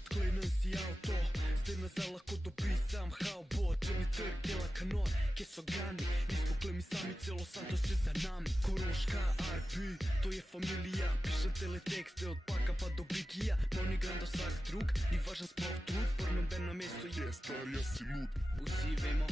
odklenem si avto, zdaj nazaj lahko dopisam halbo. Črni trg dela kanor, kje so gani, nismo klemi sami, celo santo se za nami. Koroška, RP, to je familija, pišem teletekste od paka pa do bigija. Moni grand vsak drug, ni važen sploh trud, prnem ben na mesto je star, jaz si lud. Vsi vemo,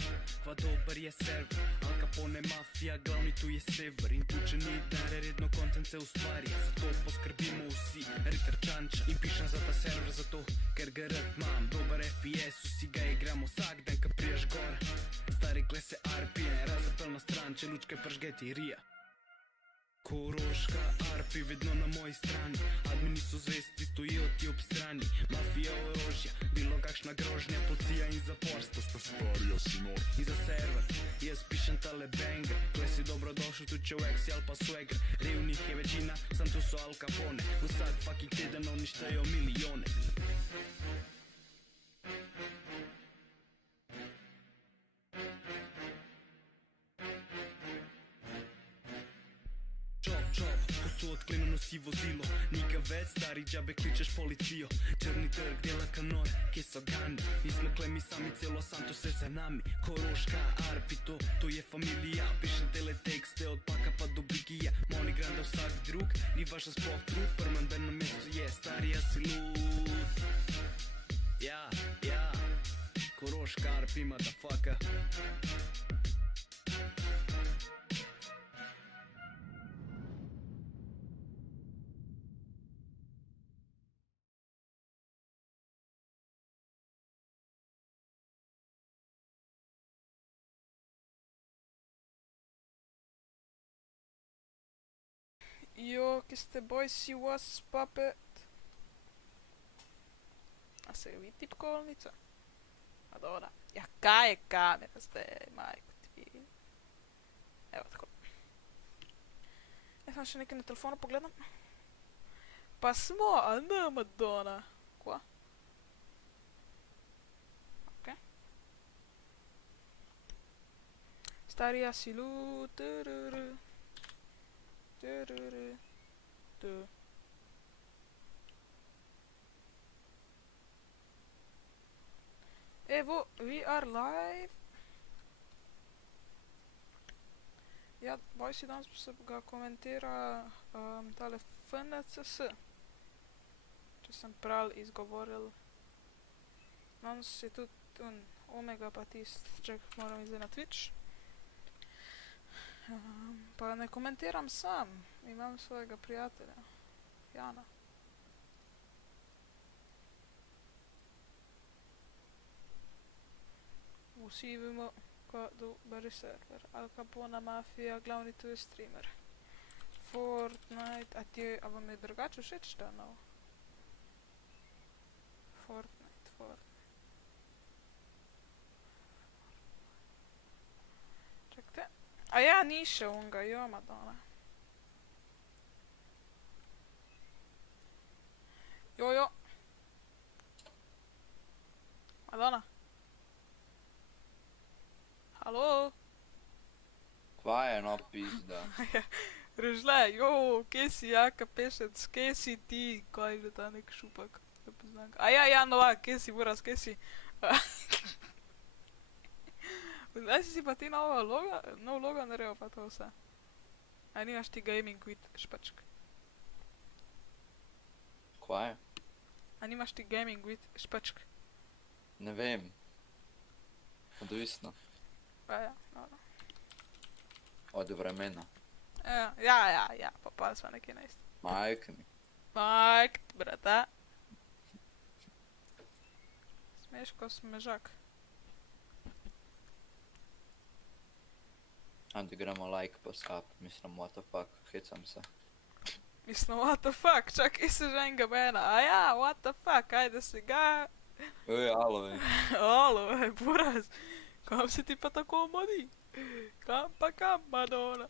kva dober je server, Al Capone mafija, glavni tu je sever. In tu če ni dare, redno kontent se ustvarja, zato poskrbimo vsi, ritrčanča. In pišem za ta server zato, ker ga rad imam. Dober FPS, vsi ga igramo vsak dan, ka priješ gor. Stari klese RP, ne razapel na stran, če lučke pržgeti rija. Koroška, RP, vedno na moji strani, admini so zvesti, stojijo ti ob strani. Mafija orožja, bilo kakšna grožnja, policija in zapor, sta starja sinor. In za server, jaz pišem tale banger, tle si dobrodošel tu če v eksi ali pa swagger. Revnih je večina, sam tu so Al Capone, vsak fucking teden oni štejo milijone. Ko odkleneno si vozilo, nika več, stari džabe kličeš policijo. Črni trg dela kanor, kje so gani, nismo klemi sami, celo santo se za nami. Koroška, RP, to je familija, pišem teletekste od paka pa do bigija. Moni granda vsak drug, ni važno sploh trud, prmen ben na mestu je, stari jaz si lud. Ja, Koroška, RP, motherfucker. Jo, kje ste bojsi, what's puppet? A se vidi tipkovnica? A dobra. Ja, kaj je kamera zdaj, majko ti. Evo tako. Jaz sam še nekaj na telefonu pogledam. Pa smo, a ne Madonna. Kva? Ok. Starija si lud, Evo, we are live. Ja, bojsi danes se ga komentira tale FNCS. Če sem prav izgovoril. Danes je tudi Omega pa tist, ček, moram izde na Twitch. Pa ne komentiram sam, imam svojega prijatelja, Jana. Vsi vemo, kaj dober je server. Al Capone mafija, glavni tu je streamer. Fortnite, a vam je drugače všeč ta nov? Fortnite. Čekajte. A ja, ni še onga, jo, Madonna. Jo. Madonna. Halo? Kva je no pizda? Režle, jo, kje si jaka pešec, kje si ti, kaj je ta nek šupak? A ja, nova, kje si, buraz, kje si? Zdaj si pa ti nov logo naredil pa to vse. A nimaš ti gaming with špačk? Kva je? A nimaš ti gaming with špačk? Ne vem. Odvisno. Ja, dobro. Od vremena. Ja, pa sva nekaj na isto. Majkni. Brata. Smeš ko smežak. Ajde gremo like pa skap, mislim what the fuck, hecam se. Mislim what the fuck, čakaj se že enega bena, a ja, what the fuck, ajde si ga. Alo, Alo, buraz, kam si ti pa tako modi? Kam pa kam, Madonna?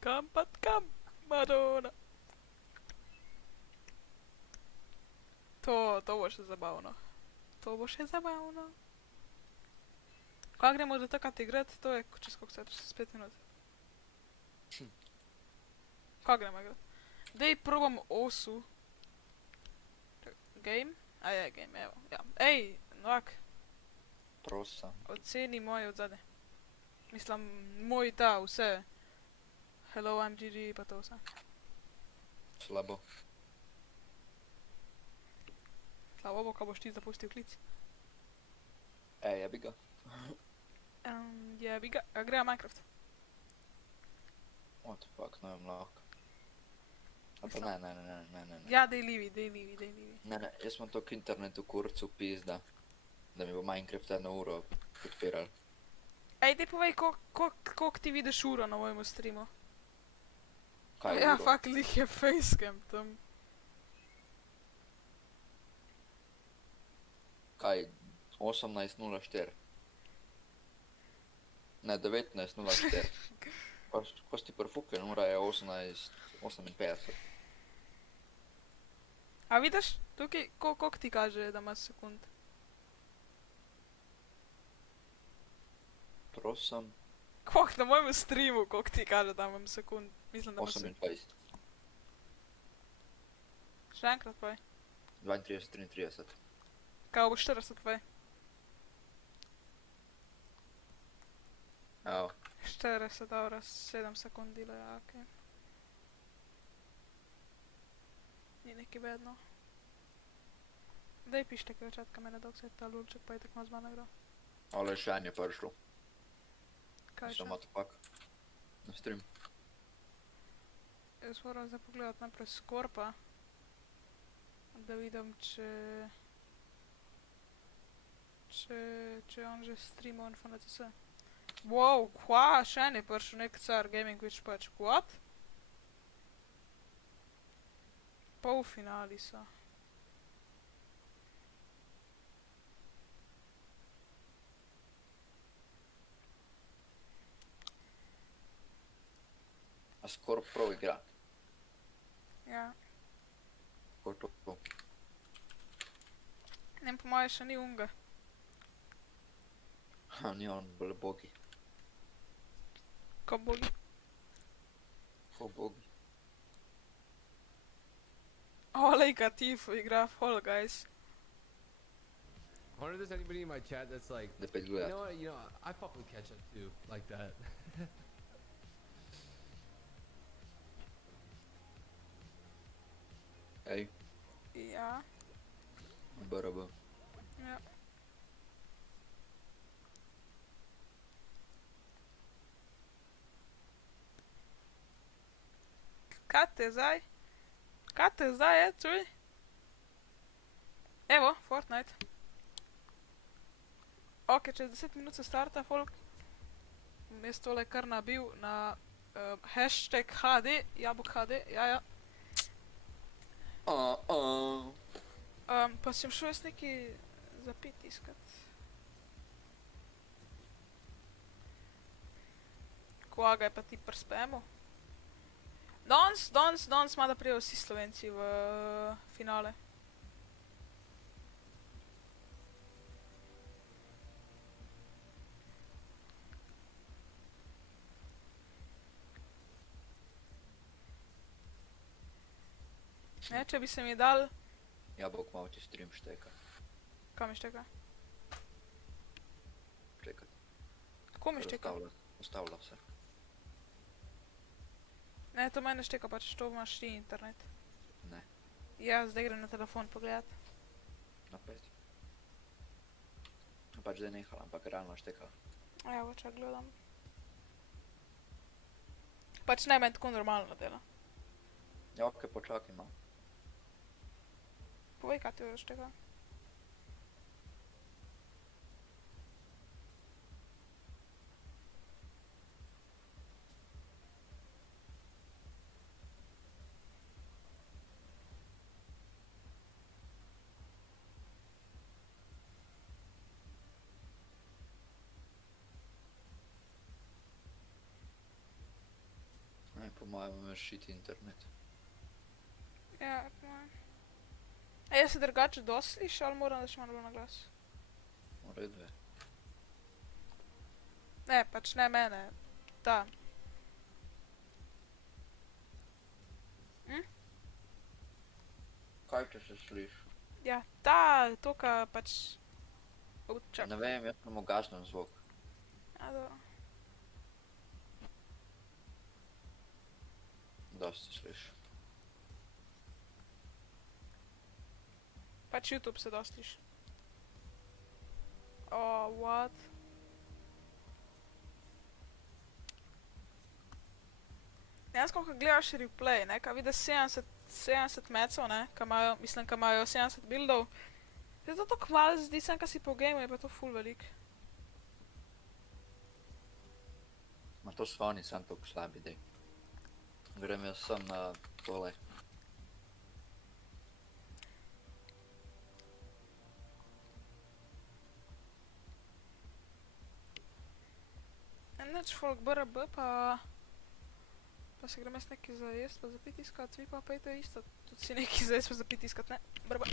Kam pa kam, Madonna? To bo še zabavno. Kaj gremo do takrat igrat, to je čez koliko se, 5 minut. Kaj gremo igrat? Dej probam osu. Game, A je, game, evo, ja. Ej, ovak, Prosim. oceni moje odzade. Mislim, moj ta, vse. Hello, I'm GG, pa to vse. Slabo. Slabo bo, ko boš ti zapustil klic. Jebi ga. Jebi ga, a greja Minecraft. What the fuck, ne vem lahko. A pa ne. Ja, dej livi. Ne, jaz imam toliko internet v kurcu pizda, da mi bo Minecraft 1 uro podpiral. Ej, dej povej, koliko ti vidiš uro na mojemu streamu? Kaj Ja, uro? fakt, lih je facecam tam. Kaj? 18.04. Ne, 19.04. Ko si ti prfuken, ura je 18.58. A vidiš, tukaj, koliko ti kaže, da imaš sekund? Prosim. Koliko na mojemu streamu, koliko ti kaže, da imam sekund? Mislim, da imaš sekund. 28. Še enkrat povej. 32, 33. Kao bo 40 povej. Evo. 40, dobro, 7 sekund deluje, ja, okej. Ni neki bedno. Daj pište kaj očetka mene, dok se je ta lulček pa je tako z mano igral. Ale še en je prišlo. Kaj še? Samo tako. Na stream. Jaz moram zdaj pogledat najprej Skorpa. Da vidim, če je on že streamal INFORMACIJE. Wow, kva, še en je prišel nek car gaming which patch, what? Polfinali so. A skoro prav igra. Ja. Ko to. Nem po moje še ni unga. Ha, ni on bolj bogi. Ko bogi. Ko bogi. Olejka Tifo igra Fall Guys. I wonder if there's anybody in my chat that's like, Da pet you gledat. know what, I fuck with ketchup too, like that. Ej, Ja. BRB. Ja. Kaj te zdaj? Kaj te zdaj je, čuj? Evo, Fortnite. Ok, čez 10 minut se starta, folk. Jaz tole kar nabil na hashtag HD, Jabuk HD, ja. Pa sem šel jaz neki zapit iskat. Koga je pa ti pri spamu? Danes ima da prijejo vsi Slovenci v finale. Ne, če bi se mi dal... Jabuk malo ti stream šteka. Kaj mi šteka? Čekaj. Kako mi šteka? Ustavlja se. Ne, to meni ne šteka, pač to imaš ti internet. Ne. Ja, zdaj grem na telefon pogledat. Na 5. Pač zdaj nehala, ampak realno šteka. Evo, čak gledam. Pač ne, meni tako normalno dela. Ja, ok, počakaj malo. Povej, kaj ti ura šteka. Ne, po mojem imaš shit internet. Ja, po mojem. A jaz se drugače dosti sliši, ali moram da še malo bolj na glas? V redu je. Ne, pač ne mene. Ta. Kaj če se sliši? Ja, to, ka pač... Čak. Ne vem, jaz sem ugasnem zvok. Ja, dobro. Dosti sliš. Pač YouTube se dosti sliši. Oh, what? Dejansko, ko gledaš replay, ne, ka vidiš 70 mecov, ne, ka imajo 70 buildov, se to tako malo zdi, sem, ka si po gameu, je pa to ful velik. Ma to so oni sam toliko slabi, dej. Grem jaz sem na tole. Neč folk BRB, pa se grem jaz nekaj za jest, pa za pit iskat, vi pa pejte isto, tudi si nekaj za jest, pa za pit iskat, ne, BRB.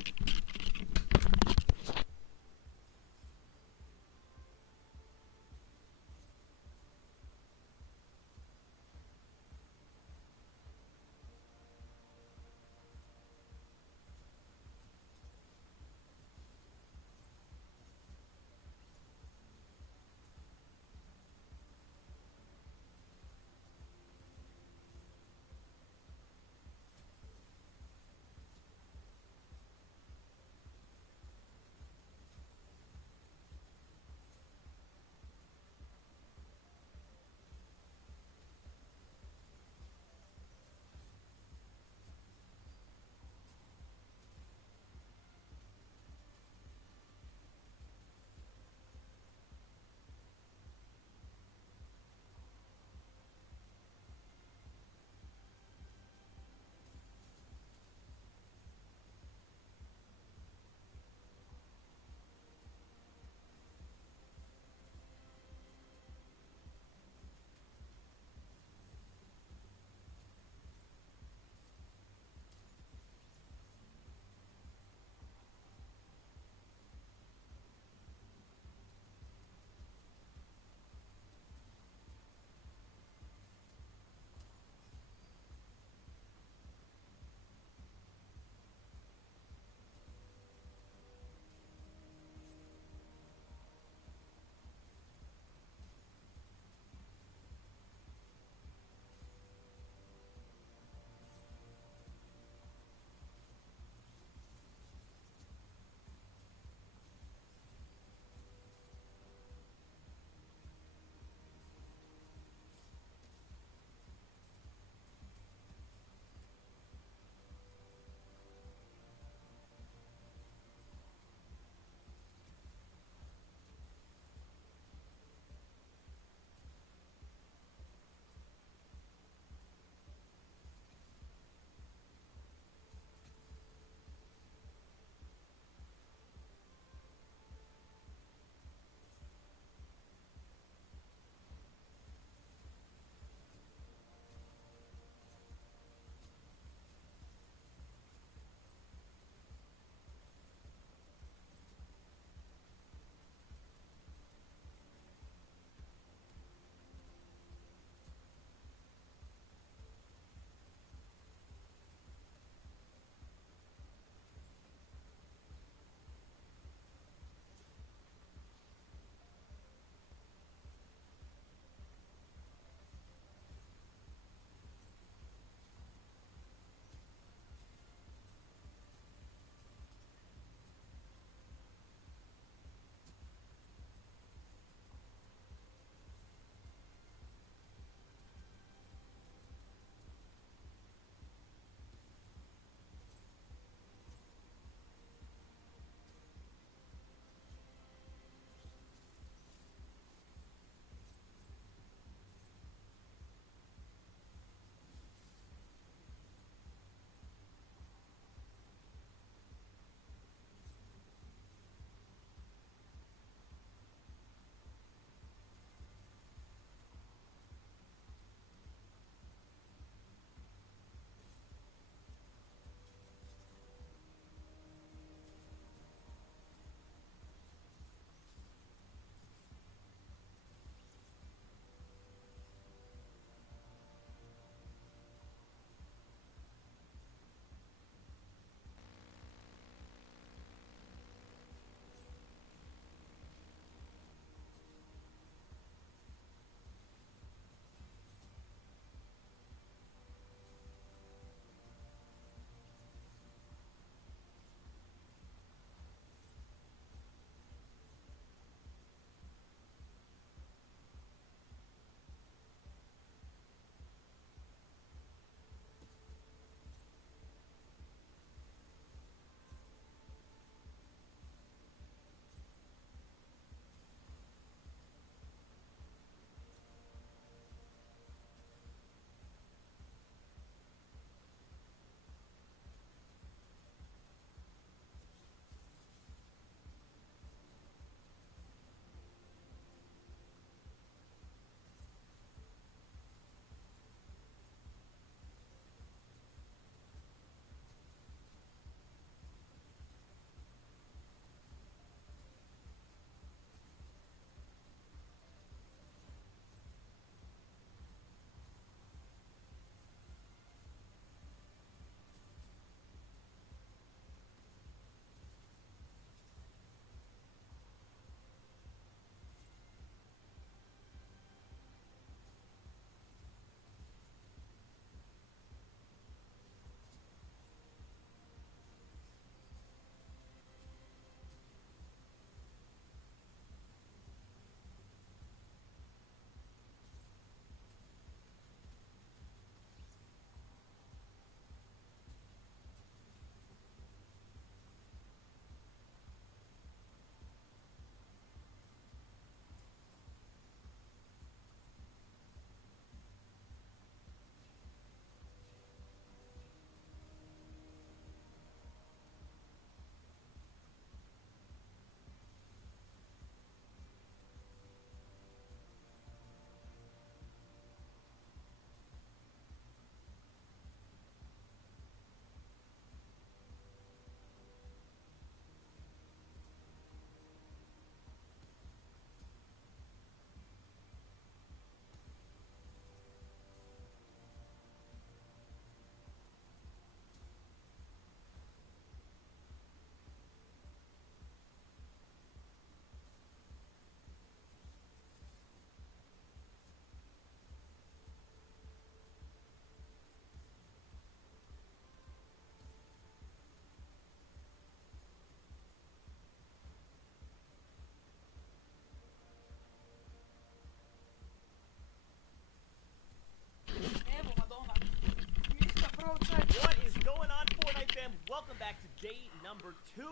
welcome back to day number 2.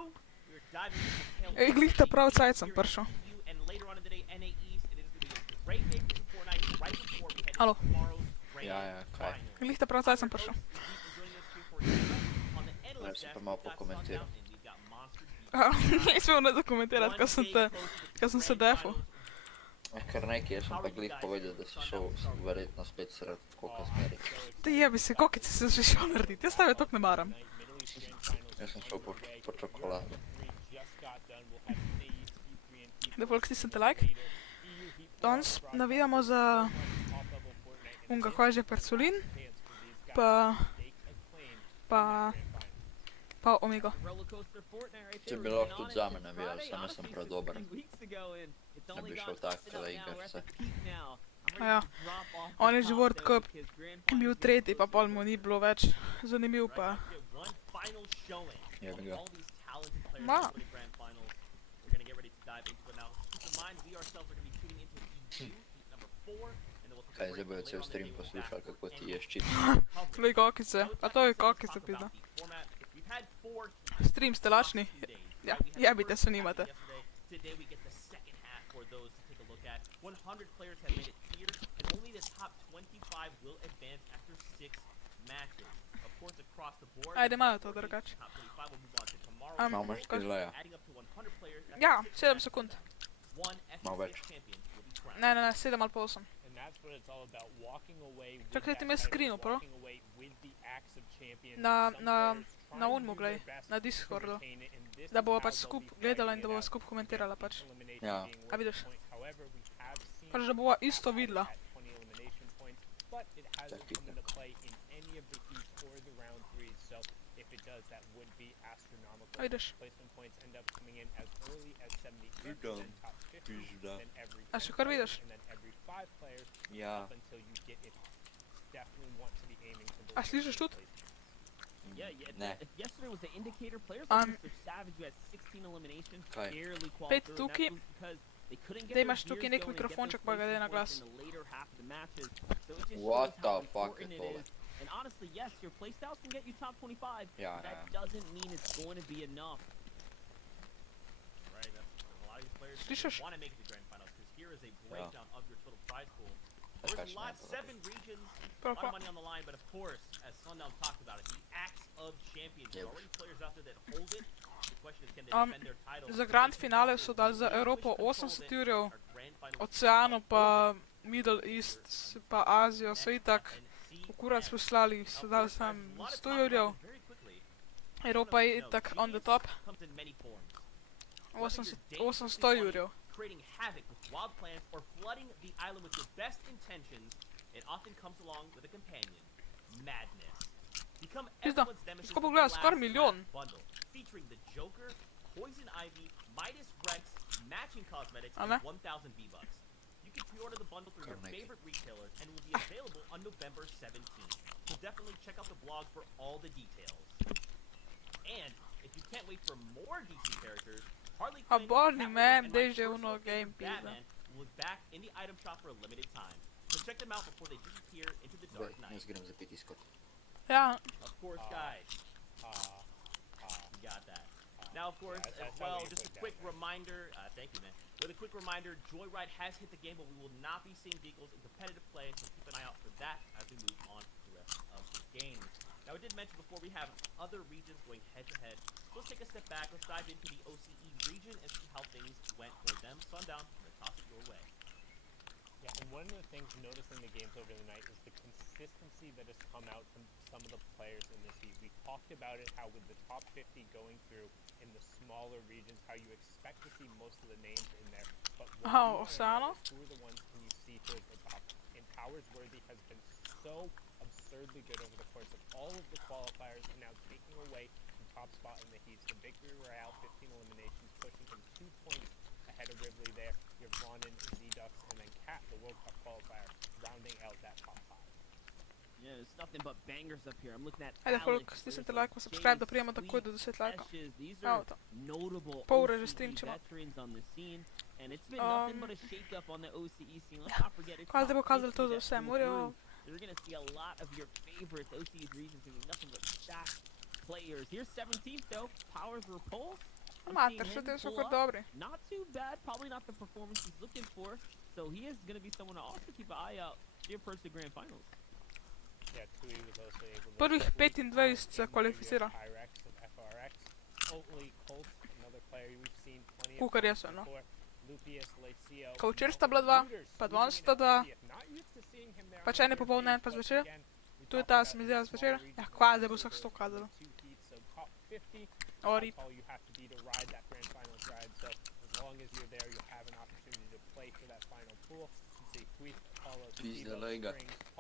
We're diving into the tail Ej, glih ta prav cajt sem prišel. and later on in the day NA East, and it is going to be a great day for Fortnite right before we head Hallo. into tomorrow's grand Ja, kaj? final. Glih ta prav cajt sem prišel. On the Ja, analyst sem desk, pa malo we've got pokomentiral. Sundown and we've got Monster Beat. Nismo ne dokumentirati, ko sem se defil. Kar nekaj, jaz sem pa glih povedal, da si šel verjetno spet sred koliko zmeri. Te jebi se, kokice se že šel narediti, jaz tebe toliko ne maram. Jaz sem šel po čokolado. Da folk stisnite like. Danes navijamo za unga kaj že Perculin, pa Omego. Če bi lahko tudi zame navijal, samo sem predober. Ne bi šel takele igrice. Ja, on je že World Cup bil tretji, pa pol mu ni bilo več zanimiv, pa Jebi ga. ma. Kaj, zdaj bojo cel stream poslušali, kako ti ješ čips. Glej kakice, a to je kakice pizda. Stream ste lačni? Ja, jebite se nimate. Today we get the second half for those to take a look at. 100 players have made it here, and only the top 25 will advance after 6 matches. Of course, across the board, Ajde malo to drugače. top 25 will move on to tomorrow. Malo imaš delaja. Adding up to 100 players, Ja, 7 sekund. one Malo več. FSS champion will be crowned. Ne, 7 ali pa 8. Čakaj, ti me screenu, prav? Na unmu, glej, na Discordu. Da bova pač skup gledala in da bova skup komentirala pač. Ja. A vidiš? Pač da bova isto videla. A vidiš? A še kar vidiš? Ja. A slišiš tudi? Ne. Yesterday was the indicator. Players Um, like Mr. Savage, who had 16 eliminations, Kaj? barely Pet qualified. That tukaj. was because they couldn't get Daj, their imaš tukaj gears nek going and get mikrofonček, those pa ga daj na places glas. in the later half of the matches. So it just What shows how the fuck important je it tole? is. And honestly, yes, your playstyles can get you top 25. Ja, but that ja. doesn't mean it's going to be enough. Right, that's a lot of these players Slišiš? want to make it to grand finals because here is a breakdown of your total prize pool. Kaj There's a še lot, ne 7 regions, a lot of money on the line, but of course, as Sundown talked about it, the axe of champions. There are already players out there that hold it. The question is, can they defend their title? Za grand finale so dali za Evropo 80 jurjev, Oceanu pa Middle East pa Azijo so itak v kurac poslali, so dali sam 100 jurjev. Evropa je itak on the top, 800 jurjev. Creating havoc with wild plans or flooding the island with your best intentions, it often comes along with a companion, madness. Become Pizda, everyone's nemesis skupaj with gleda the skoraj last milijon. bundle, featuring the Joker, Poison Ivy, Midas Rex, matching cosmetics, Ale? and 1,000 V-Bucks. You can pre-order the bundle through your Correct. favorite retailers and it will be available on November 17th. So definitely check out the blog for all the details. And if you can't wait for more DC characters, Harley A Quinn, bolni Catwoman, me, and my dej že personal uno game favorite pizda. Batman will be back in the item shop for a limited time. So check them out before they disappear into the dark Daj, night. jaz grem zapit iskot. Ja, Of course, guys, you got that. Now, of course, Yeah, as that's how well, we just a put that quick down. reminder, thank you, man. With a quick reminder, Joyride has hit the game, but we will not be seeing vehicles in competitive play, so keep an eye out for that as we move on to the rest of the games. Now, I did mention before we have other regions going head-to-head. So let's take a step back, let's dive into the OCE region and see how things went for them. Sundown, I'm going to toss it your way. Yeah, and one of the things noticed in the games over the night is the consistency that has come out from some of the players in this heat. We talked about it, how with the top 50 going through in the smaller regions, how you expect to see most of the names in there. But what Oh, you wanna know Osano? is who are the ones can you see towards the top? And Powers Worthy has been so absurdly good over the course of all of the qualifiers and now taking away the top spot in the heats. The victory royale, 15 eliminations, pushing him 2 points ahead of Ridley there. You have Ronin, Z-Ducks, and then Cat, the World Cup qualifier, rounding out that top 5. Yeah, there's nothing but bangers up here. I'm looking at ajde folk, Alex, stisnite there's like, subscribe da prijemo takoj do 10 lajka. Ashes. These Evo are to. notable Pol ure že OCE streamčimo. veterans on the scene, and it's been nothing but a shake-up on the OCE scene. Let's not forget it's Kaj zdaj bo top kazali 50 to za that vse, pull morajo... through. You're gonna see a lot of your favorites. OCE's regions doing nothing but stacked players. Here's 17th though. Powers repulse. Mater, še te so kar dobri. Not too bad. Probably not the performance he's looking for. So he is going to be someone to also keep an eye out. He approached the grand finals. Yeah, Tui was also able to Prvih 25 se kvalificira. Pyrex and FRX. Oatley, Colt, another player we've seen plenty of Kukar jesu, no. before. Lupius, Lacio. Ko včeraj sta bila dva, pa danes sta dva. Pa če ne popoldne, en pa zvečer. Tu je ta, se mi zdi, zvečer. Ja, kva, zdaj bo vsak 100 kazalo. O, rip. Pizda, lej ga.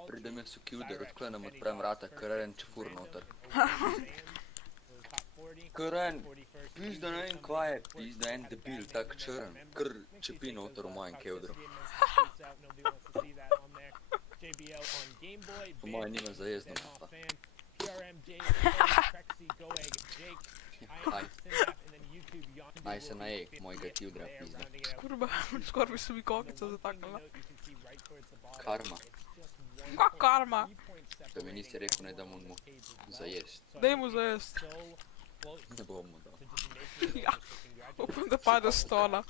Pridem jaz v kilder, odklenem, odprem vrata, karen čefur noter. Karen, pizda ne vem kva je, pizda en debil, tak črn, kar čepi noter v mojem keldru. Po mojem nima zajezdno mata. Kaj? Naj se naje mojega keldra, pizda. Kurba, skor bi se mi kokica zataknila. Karma. Kva karma? Da mi nisi rekel, ne dam mu zajest. Daj mu zajest. Ne bom mu dal. Ja, upam da pada s stola.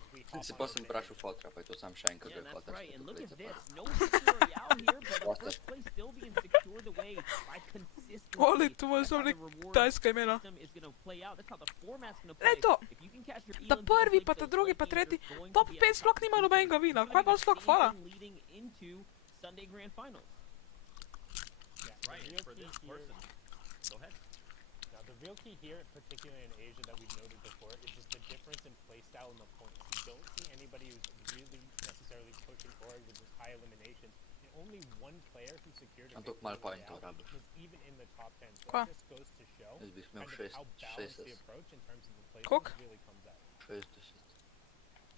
Se pa sem vprašal fotra, pa je to sam še enkrat Yeah, gre that's fotra. right. And look at this. No victory out here, but the first place still being secured away by consistency. Oli, tu imaš samo nek tajska imena. Ne to, ta prvi, pa ta drugi, pa tretji, top 5 sploh nima nobenega vina. Kaj pa sploh hvala? Sunday Grand Finals. Right, for this person. Go ahead. Now, the real key here, particularly in Asia that we've noted before, is just the difference in playstyle and the points. You don't see anybody who's really necessarily pushing forward with this high elimination. And only one player who secured a Ampak malo pointov rabiš. was even in the top 10. So Kva? it just goes to show Jaz bi imel kind of how balanced the 60. approach in terms of the Koliko? placement really comes out. 60.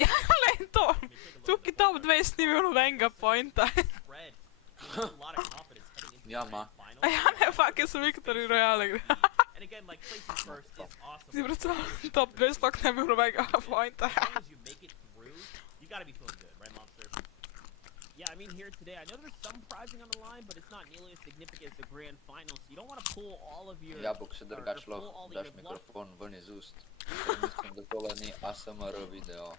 Ja, lej to. Tukaj top 20 ni imel nobenega pointa. Spread. A lot of confidence heading into Ja, the ma. final. A ja, ne, fuck, jaz sem Victory Royale igra. And again, like placing first is awesome. Si predstavljam, top 20 sploh ne imel nobenega pointa. As long as you make it through, you gotta be feeling good, right, Monster? Yeah, I mean, here today, I know there's some prizing on the line, but it's not nearly as significant as the grand final, so you don't want to pull all of your... Jabuk se or drgač pull lahko, all of daš your luck. mikrofon ven iz ust. Ker mislim, da tole ni ASMR video.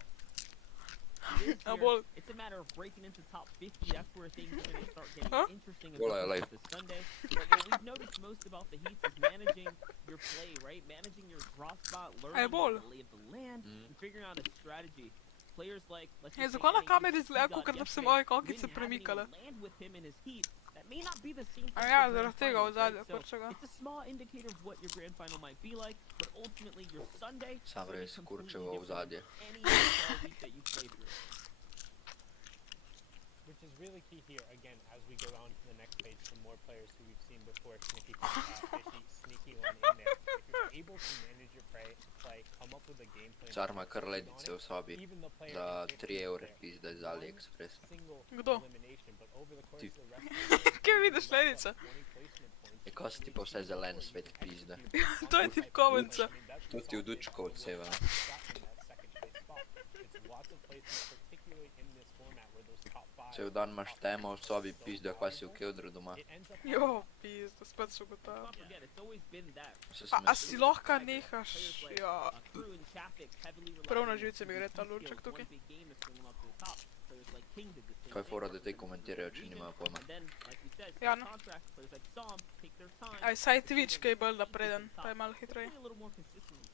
This A year, bolj. it's a matter of breaking into top 50. That's where things are going to start getting Huh? interesting Well, I as like- this Sunday. But what we've noticed most about the Heats is managing your play, right? Managing your draw spot, learning bol. the lay of the land, and figuring out a strategy. Players like, let's Ja, just say, zakaj na NA kameri Heat izgleda, got kakor da bi se yesterday, moje kokice didn't have anyone premikale? land with him in his Heat. That may not be the same A thing ja, for grand zaradi tega finals, ozadja, right? So, kurčega. it's a small indicator of what your grand final might be like, but ultimately your Sunday Sam will be res completely kurčevo different ozadje. than any NFL week that you played through. Which is really key here, again, as we go on to the next page, some more players who we've seen before, Fishy sneaking on in there. If you're able to manage your play, come up with a game plan. Jarma kar ledice v sobi. Even the player Za who 3 evre gets pizda iz AliExpressa. single Kdo? elimination, but over the course Ti. of the rest of the Kje vidiš ledice? 20 placement points. Je ko si ti pa vse zelen svet pizda. To je tipkovnica. To ti od učka odseva. Cel dan imaš temo v sobi, pizda, kaj si v keldru doma. Jo, pizda, spet so gotovo. Don't forget, it's always been that. Vse A sem si lahko nehaš, ja. Crew and Chapik heavily Prav na rely on živce mi gre ta skills. lurček tukaj. One big game is filling up to the top. Players like King did the same Kaj thing. fora, da te komentirajo, če nimajo pojma. And then, like we said, Ja, no. contract players like Som take their time. Aj, saj Twitch kaj bolj napreden, pa je malo hitrej. Play a little more consistently.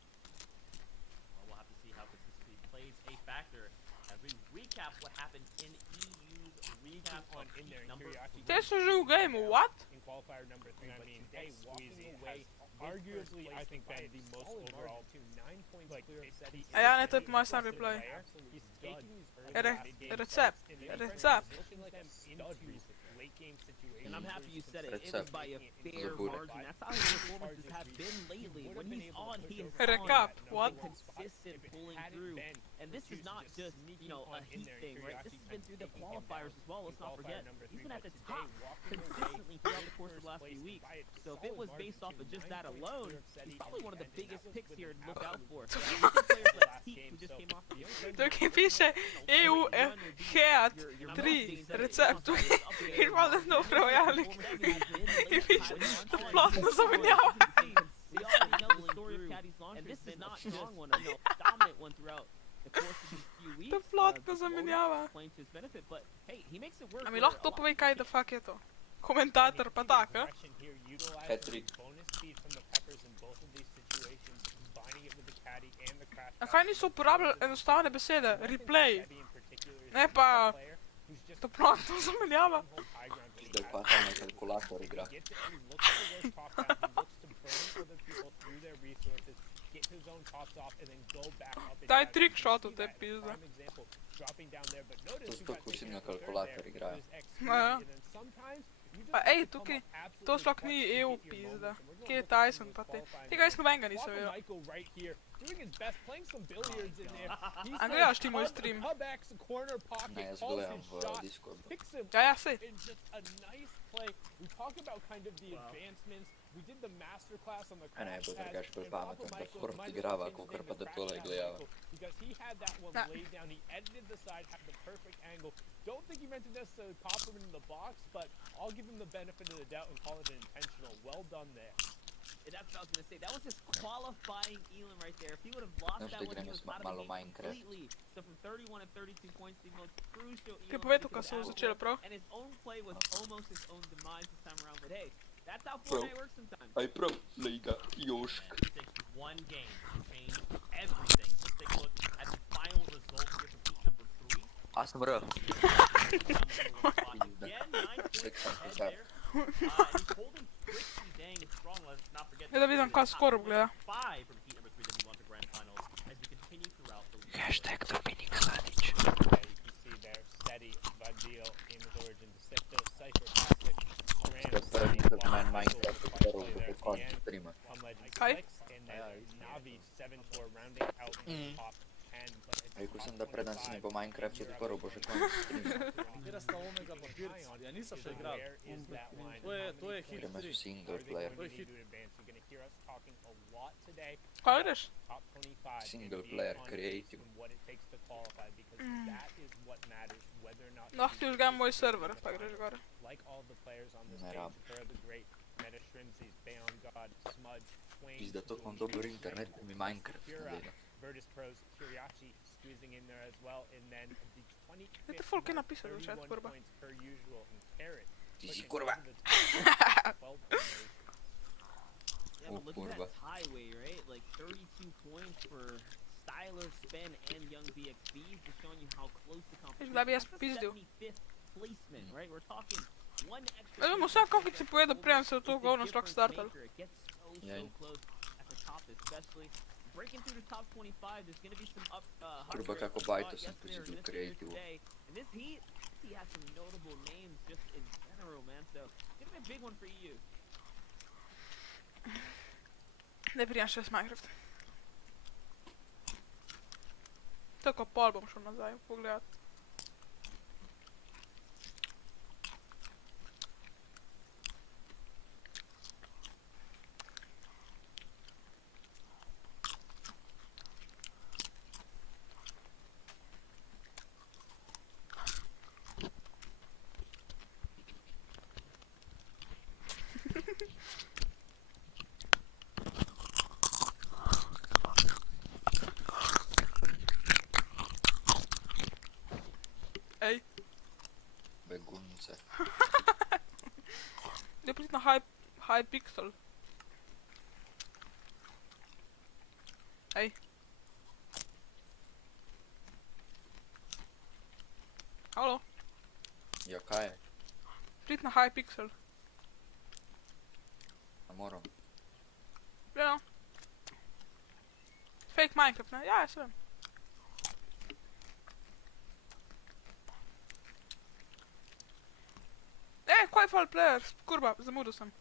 Well, we'll have to see how consistency plays a factor as we recap what happened in EU's recap on in there, number curiosity. Te so že v gameu, what? In qualifier number 3, I mean, hey, walking away, arguably, I think been the most overall to 9 points clear of SETI. A ja, ne, to je po mojem sam replay. He's taking these Recept, recept. late game situations. And I'm happy you said it. It was Recap. by a fair Zabure. margin. That's how his performances have been lately. When he's on, he is Recap, on. what? Consistent pulling through. And this is not just, you know, a heat thing, right? This has been through the qualifiers as well. Let's not forget. He's been at the top consistently throughout the course of the last few weeks. So if it was based off of just that alone, he's probably one of the biggest picks here to look out for. So even players like Heat, who just came off the Tukaj piše EU Heat 3 recept. Tukaj ima da nov prevajalnik. In piše plotno zamenjava. and this is not strong one, dominant one throughout the course of these few weeks. Flatna zamenjava. Playing to his benefit, but hey, he makes it work. A mi lahko to pove, kaj da fuck je to? Komentator pa tak, a? Hat-trick. A kaj niso uporabljali enostavne besede? Replay. Ne pa... To flatna zamenjava. Da je pa tam kalkulator igra. Daj trickshot v te pizde. To so tako vsi na kalkulator igrajo. Ja. Pa ej, tukaj, to sploh ni EU pizda. Kje je Tyson pa te? Tega jaz nobenega nisem vedel. A gledaš ti moj stream? Ne, jaz gledam v Discordu. Ja, sej. A ne, bo drugač bolj pameten, da Fort igrava, kakor pa da tole gledava. Don't think he meant to necessarily pop him into the box, but I'll give him the benefit of the doubt and call it an intentional. Well done there. And that's what I was gonna say. That was just qualifying Elam right there. If he would have lost that one, he was out of the game completely. So from 31 to 32 points, the most crucial Kaj Elam. povej to, kaj so začeli prav? And his own play was almost his own demise this time around. But hey, that's how Fortnite works sometimes. Aj prav, lega, jošk. It takes one game to change everything. Let's take a look at the final result here for peak number 3. A sem r. Again, 9 points ahead there. And he's holding pretty dang strong. Let's not forget. Ja, da vidim, kaj skoro gleda. 5 from peak number 3 that we want to grand finals as we continue throughout the week. Hashtag Dominik Sladić. You can see there, steady, Vadil, Gamer's Origin, Decepto, Cypher, Plastic, Da prvi za men Minecraft prvo po koncu streama. Kaj? And then Navi 7-4 rounding out in the top 10. But it's Rekao sam da predan si mi po Minecraftu skoro bo že konec streama. Igra sta Omega pa Pirc, ja nisam še igral. To je hit Gremo su 3. single player. Kaj ideš? Single player, creative. No, ti užgam moj server, pa greš gore. Ne rab. Pizda, to imam dober internet, da mi Minecraft ne dela. Je to folk je napisal v chat, kurba. Ti si kurva. Yeah, but look at kurva. that highway, right? Like 32 points for Styler, Spin, and Young BXB, just showing you how close the competition Da bi jaz is. That's pizdil. the 75th placement, right? We're talking one extra. Ja, vemo vsak, kako si povedal, preden se v to govno sploh startalo. It gets so Jaj. close at the top, especially breaking through the top 25. There's going to be some up. Kurba, kako bajto sam pozidil kreativu. And this heat, he has some notable names just in general, man. So it's going to be a big one for EU. Ne prijam še s Minecraft. Tako pol bom šel nazaj pogledat. Ej, Begunce. je priti na high pixel. Ej. Halo, Ja, kaj je? priti na high pixel. A moram. Gledam. Fake Minecraft, ne? Ja, jaz vem. Qualified players, kurba, zamudil sem.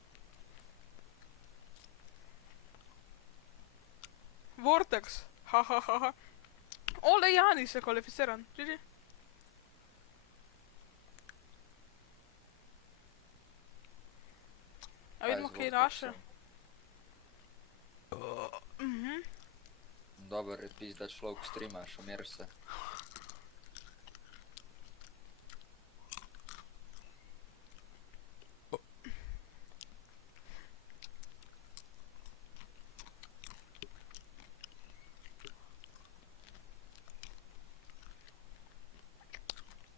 Vortex, hahaha. Ole Janis je kvalificiran, GG. A vidimo, kaj je naše. Dobar je pizda človek streamaš, umir se.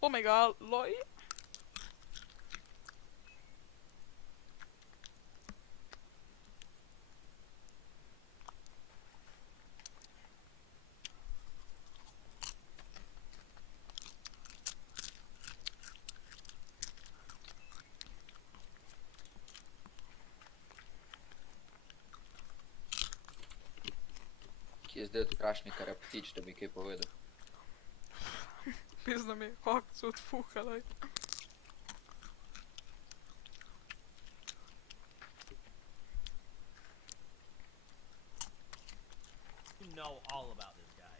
Omega, loj. Ki je zdaj od krašnikarja ptič, da bi kaj povedal. Pizda mi je, kako so odfuhali. You know all about this guy.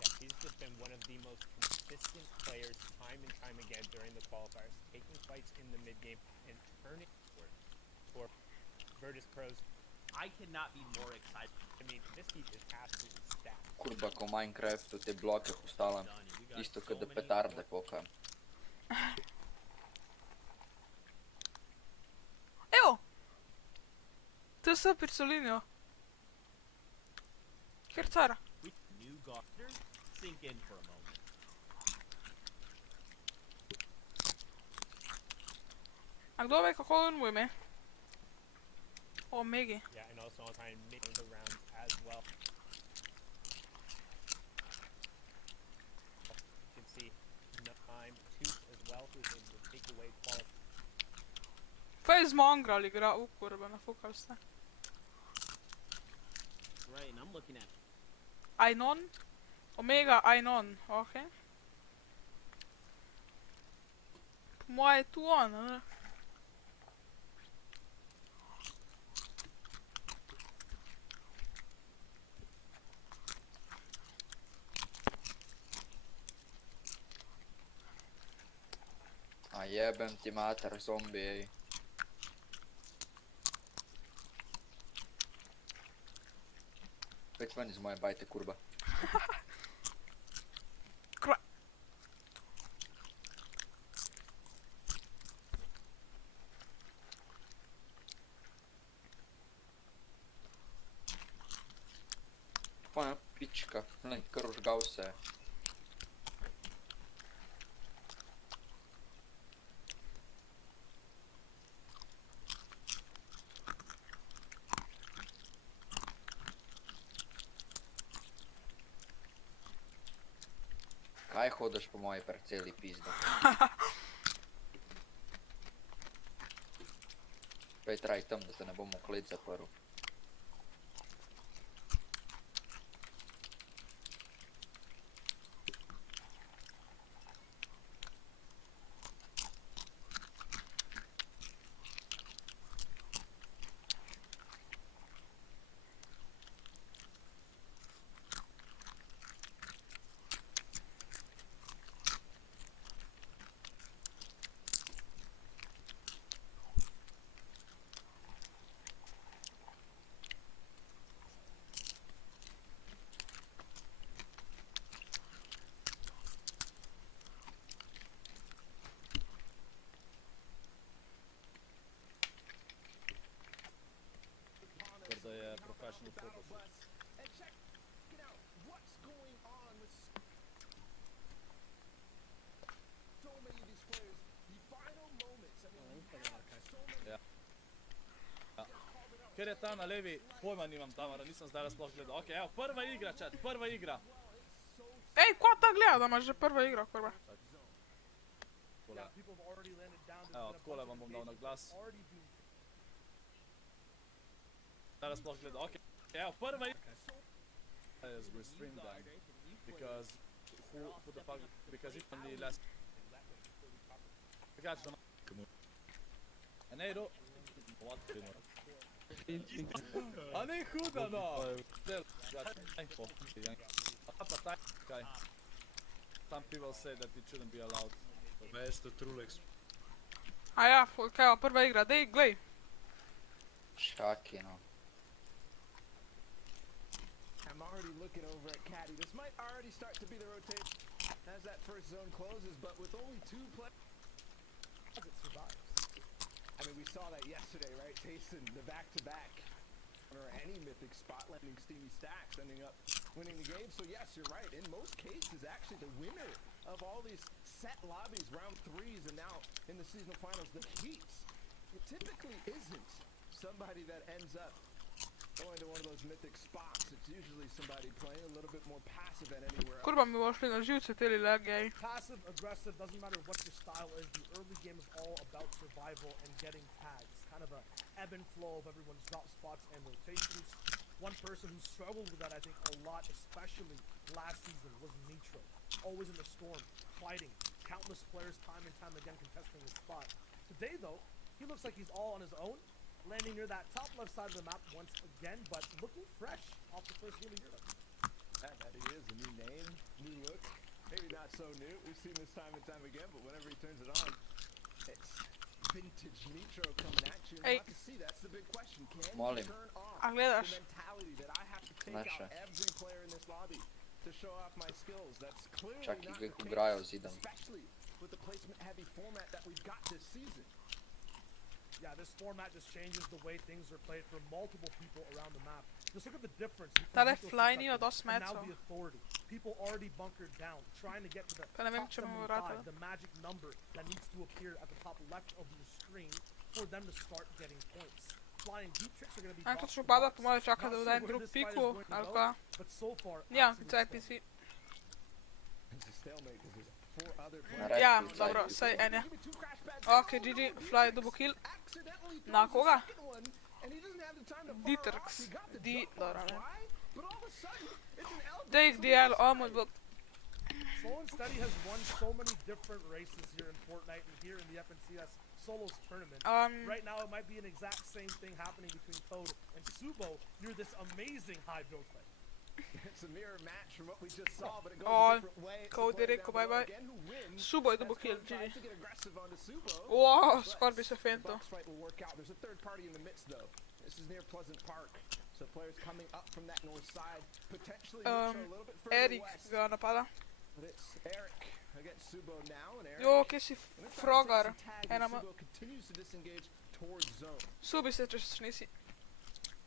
Yeah, he's just been one of the most consistent players time and time again during the qualifiers, taking fights in the mid game and turning forward for Virtus Pros. I cannot be more excited. I mean, this heat is absolutely stacked. Kurba, ko v Minecraftu te bloke postavljam, isto kot da petarde pokam. Evo! To se prisolinijo. Kjer cara? New Gardeners, sink in for a moment. A kdo ve, kako on mu ime? Omegi. Yeah, and also I'll try and make the rounds as well. You can see time Tooth as well, who's able to take away quality. Kaj z Mongrel igra? Kurba, nafukali ste. Right, and I'm looking at Ainon? Omega Ainon, okej. Po moje je tu on, ne? A jebem ti mater, zombi, ej. Pojď ven iz moje bajte, kurba. Kra... Tvoja pička, ne, kar užgal se je. Kaj hodiš po moji parceli, pizda? Pej traj tam, da se ne bomo klet zaprl. Da je professional football. Ja. Ker je tam na levi, pojma nimam Tamara, nisem zdaj sploh gledal. Ok, evo, prva igra, chat, prva igra. Ej, ko ta gleda, da imaš že prva igra, kurba? Evo, takole vam bom dal na glas. Zdaj sploh gledal, ok, evo, prva igra. Is restream them, because who the fuck, because if on the last... I got you, and hey, do... What? A ne huda, no! Some people say that it shouldn't be allowed. Best Trulex. A ja, kaj, prva igra, dej, glej. Šaki, no. I'm already looking over at Caddy. This might already start to be the rotation as that first zone closes, but with only 2 players, it survives. I mean, we saw that yesterday, right? Tayson, the back-to-back. Or any mythic spot landing steamy stacks, ending up winning the game. So yes, you're right. In most cases, actually, the winner of all these set lobbies, round 3s, and now in the seasonal finals, the heats. It typically isn't somebody that ends up going to one of those mythic spots. It's usually somebody playing a little bit more passive than anywhere else. Kurva mi ovo šli na živce, te li lagaj. Passive, aggressive, doesn't matter what your style is. The early game is all about survival and getting tags. Kind of a ebb and flow of everyone's drop spots and rotations. One person who struggled with that, I think, a lot, especially last season, was Nitro. Always in the storm, fighting. Countless players time and time again contesting his spot. Today, though, he looks like he's all on his own, landing near that top left side of the map once again, but looking fresh off the first game of Europe. Yeah, that he is. A new name, new look. Maybe not so new. We've seen this time and time again, but whenever he turns it on, it's vintage Nitro coming at you. And to see, that's the big question. Can you turn off the mentality that I have to take out every player in this lobby to show off my skills? That's clearly not the case, especially with the placement-heavy format that we've got this season. Yeah, this format just changes the way things are played for multiple people around the map. Just look at the difference. Tale fly nije od 8 now metrov. the authority. People already bunkered down, trying to get to the Pa ne vem, top če bomo 75, vratili. the magic number that needs to appear at the top left of your screen for them to start getting points. Flying deep tricks are going to be Enkrat ću pada, pa moram čakati da udajem drug piku, ali pa... Ja, kaj PC. Ja, dobro, saj en je. Ok, GG, fly, double kill. Na koga? Dietrx. Dobro, ne. Take DL, oh moj bog. Slow and Steady has won so many different races here in Fortnite and here in the FNCS Solos tournament. Right now it might be an exact same thing happening between Toad and Subo near this amazing high build play. It's a mirror match from what we just saw, but it goes a different way. Code Rico, bye bye. Subo je double kill, GG. Wow, skoro bi se fento. There's a third party in the midst though. This is near Pleasant Park. So players coming up from that north side, potentially a little bit further Erik west. ga napada. But it's Eric against Subo now, and Eric. Jo, kje si Frogar? Subo continues to disengage towards zone. Subi se, če nisi.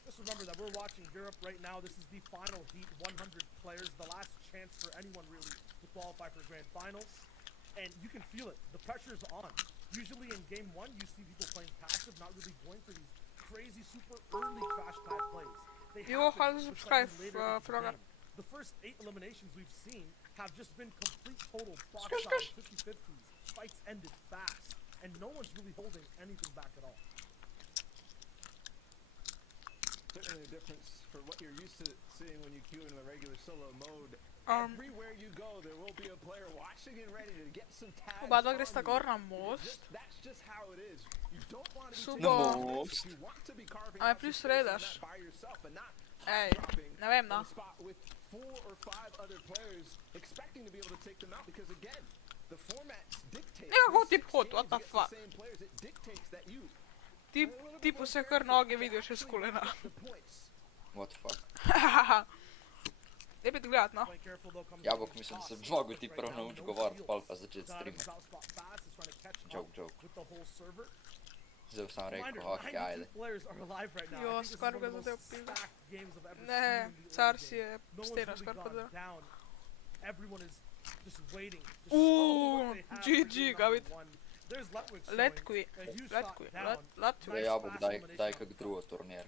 Just remember that we're watching Europe right now. This is the final heat, 100 players, the last chance for anyone really to qualify for grand finals. And you can feel it. The pressure is on. Usually in game 1, you see people playing passive, not really going for these crazy, super early crash pad plays. They happen later in the game. The first 8 eliminations we've seen have just been complete total box size, 50-50s. Fights ended fast, and no one's really holding anything back at all. Certainly a difference for what you're used to seeing when you queue in the regular solo mode. Everywhere you go, there will be a player watching and ready to get some tags. Oba gre sta gor na most. That's just how it is. You don't want to be Subo. you want to be carving A me plus redaš. by yourself and not Ej, ne vem, no. spot with 4 or 5 other players expecting to be able to take them out because again, the format dictates. Nekako tip hod, what the fuck. It dictates that you Tipu se kar noge vidijo še s kolena. What the fuck? Lijep je gledat, no. Jabuk, mislim, da se bi mogel ti prav nauč govorit, pol pa začet streame. Joke. Zdaj sam rekel, ok, ajde. Jo, skoro ga zadev pizda. Ne, car si je steno skoro podel. GG, ga vid. Letkuj. Zdaj Jabuk, daj kak drugo turnir.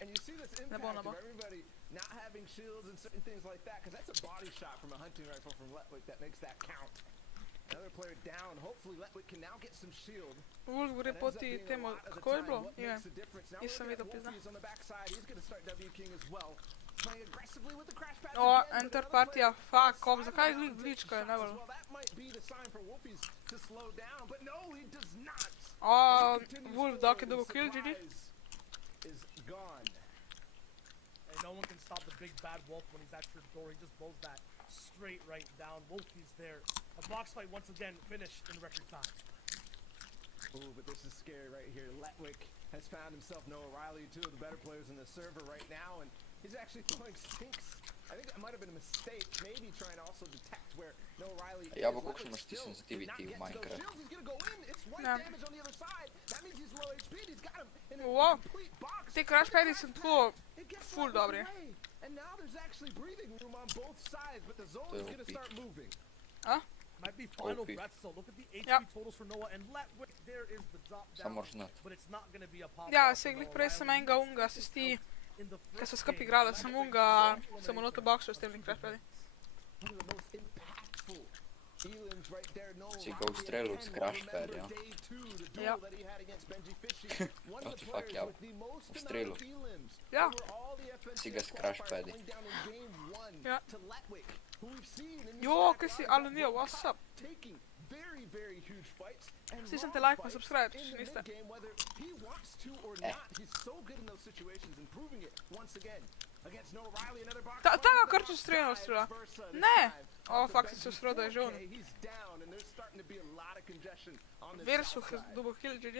And you see this impact of everybody not having shields and certain things like that, because that's a body shot from a hunting rifle from Letwick that makes that count. Another player down. Hopefully Letwick can now get some shield. Wolf gre poti temu, kako je bilo? Je. Nisem videl pizda. O, enter partija, fuck off, zakaj glitchka je najbolj? O, Wolf dok je double kill, GG. And no one can stop the big bad wolf when he's at your door. He just blows that straight right down. Wolfie's there. A box fight once again finished in record time. Ooh, but this is scary right here. Letwick has found himself Noah Riley, 2 of the better players in the server right now, and he's actually throwing stinks. I think that might have been a mistake. Maybe trying to also detect where Noah Riley is. Jabuk, kako imaš ti sensitivity v Minecraft? Ja. Wow, te crash padi sem tako full dobri. To je opis. A? Might be final Opis. breath, so look at the HP Ja. totals for Noah and Letwick. There is the drop Sam down, moraš znat. but it's not going to be a pop. Ja, se glih prej sem enega unga, si ti, kad sem skupaj igrala, sem unga, sem unutra boxu s tem nekrat prej. Si ga ustrelil s crash pad, ja? Ja. What the fuck, ja? Ustrelil. Ja. Si ga s crash padi. Ja. Jo, kaj si, ali nije, what's up? Stisnite te like pa subscribe, če niste. Ta ga kar čez strela. Ne! O, fuck, si se usro, da je že on. Versuh je dobil kill, GG.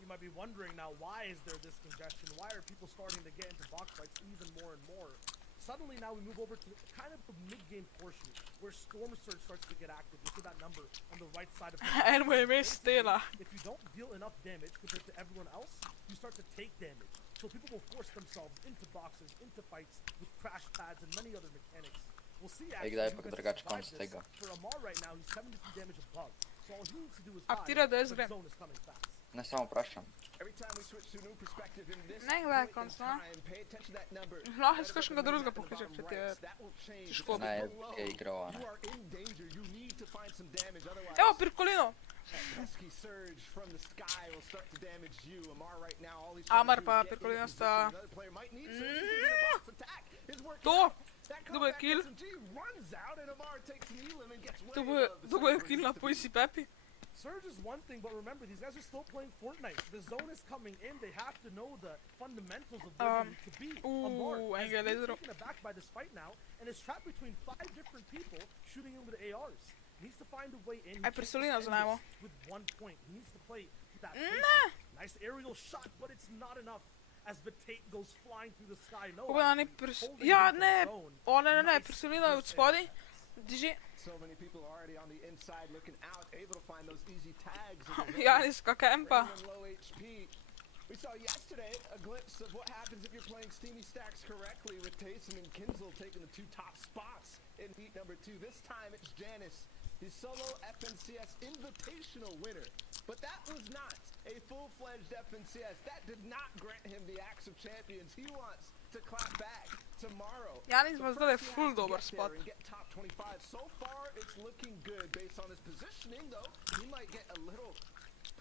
You might be wondering now, why is there this congestion? Why are people starting to get into box fights even more and more? Suddenly now we move over to kind of the mid-game portion where Storm Surge starts to get active. You see that number on the right side of the En mu je ime stela. If you don't deal enough damage compared to everyone else, you start to take damage. So people will force themselves into boxes, into fights with crash pads and many other mechanics. We'll see actually kdaj who pa gets drugače survive konc this. tega. For Amar right now, he's 72 damage above. So all he needs to do is Aptira da jaz but grem. zone is coming fast. Ne, samo vprašam. Ne gledaj konc, no. Lahko s kakšnega drugega pokličem, če ti je težko. Ne, je igral, a ne. Evo, Pircolino. Amar pa Pircolino sta... To! Kdo je kill? Kdo je kill na Puisi Pepi? Surge is one thing, but remember, these guys are still playing Fortnite. The zone is coming in. They have to know the fundamentals of where they need to be. Amar has been taken aback by this fight now, and is trapped between 5 different people shooting him with ARs. He needs to find a way in. Aj Pircolino znamo. With 1 point. He needs to play that nice aerial shot, but it's not enough. As the tape goes flying through the sky. No. Ja, ne. O, ne, Pircolino je od spodaj. Drži. Janis ka kempa. We saw yesterday a glimpse of what happens if you're playing Steamy Stacks correctly with Taysom and Kinzel taking the 2 top spots in heat number 2. This time it's Janice, the solo FNCS Invitational winner. But that was not a full-fledged FNCS. That did not grant him the Axe of Champions. He wants to clap back tomorrow. Janis ima zdaj full dober spot. Top 25. So far it's looking good based on his positioning though. He might get a little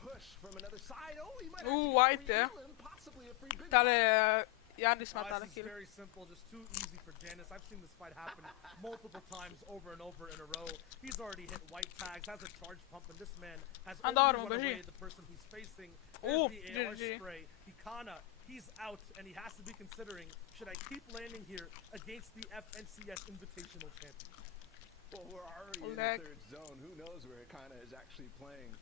push from another side. Oh, he might White, yeah. possibly a free big Tale, Janis ima tale This is kill. very simple, just too easy for Janice. I've seen this fight happen multiple times over and over in a row. He's already hit white tags, has a charge pump, and this man has only Andar, run beži. away the person he's facing. Oh, There's the AR GG. spray. Hikana, he's out, and he has to be considering, should I keep landing here against the FNCS Invitational champion? Well, we're already in the third zone. Who knows where Hikana is actually playing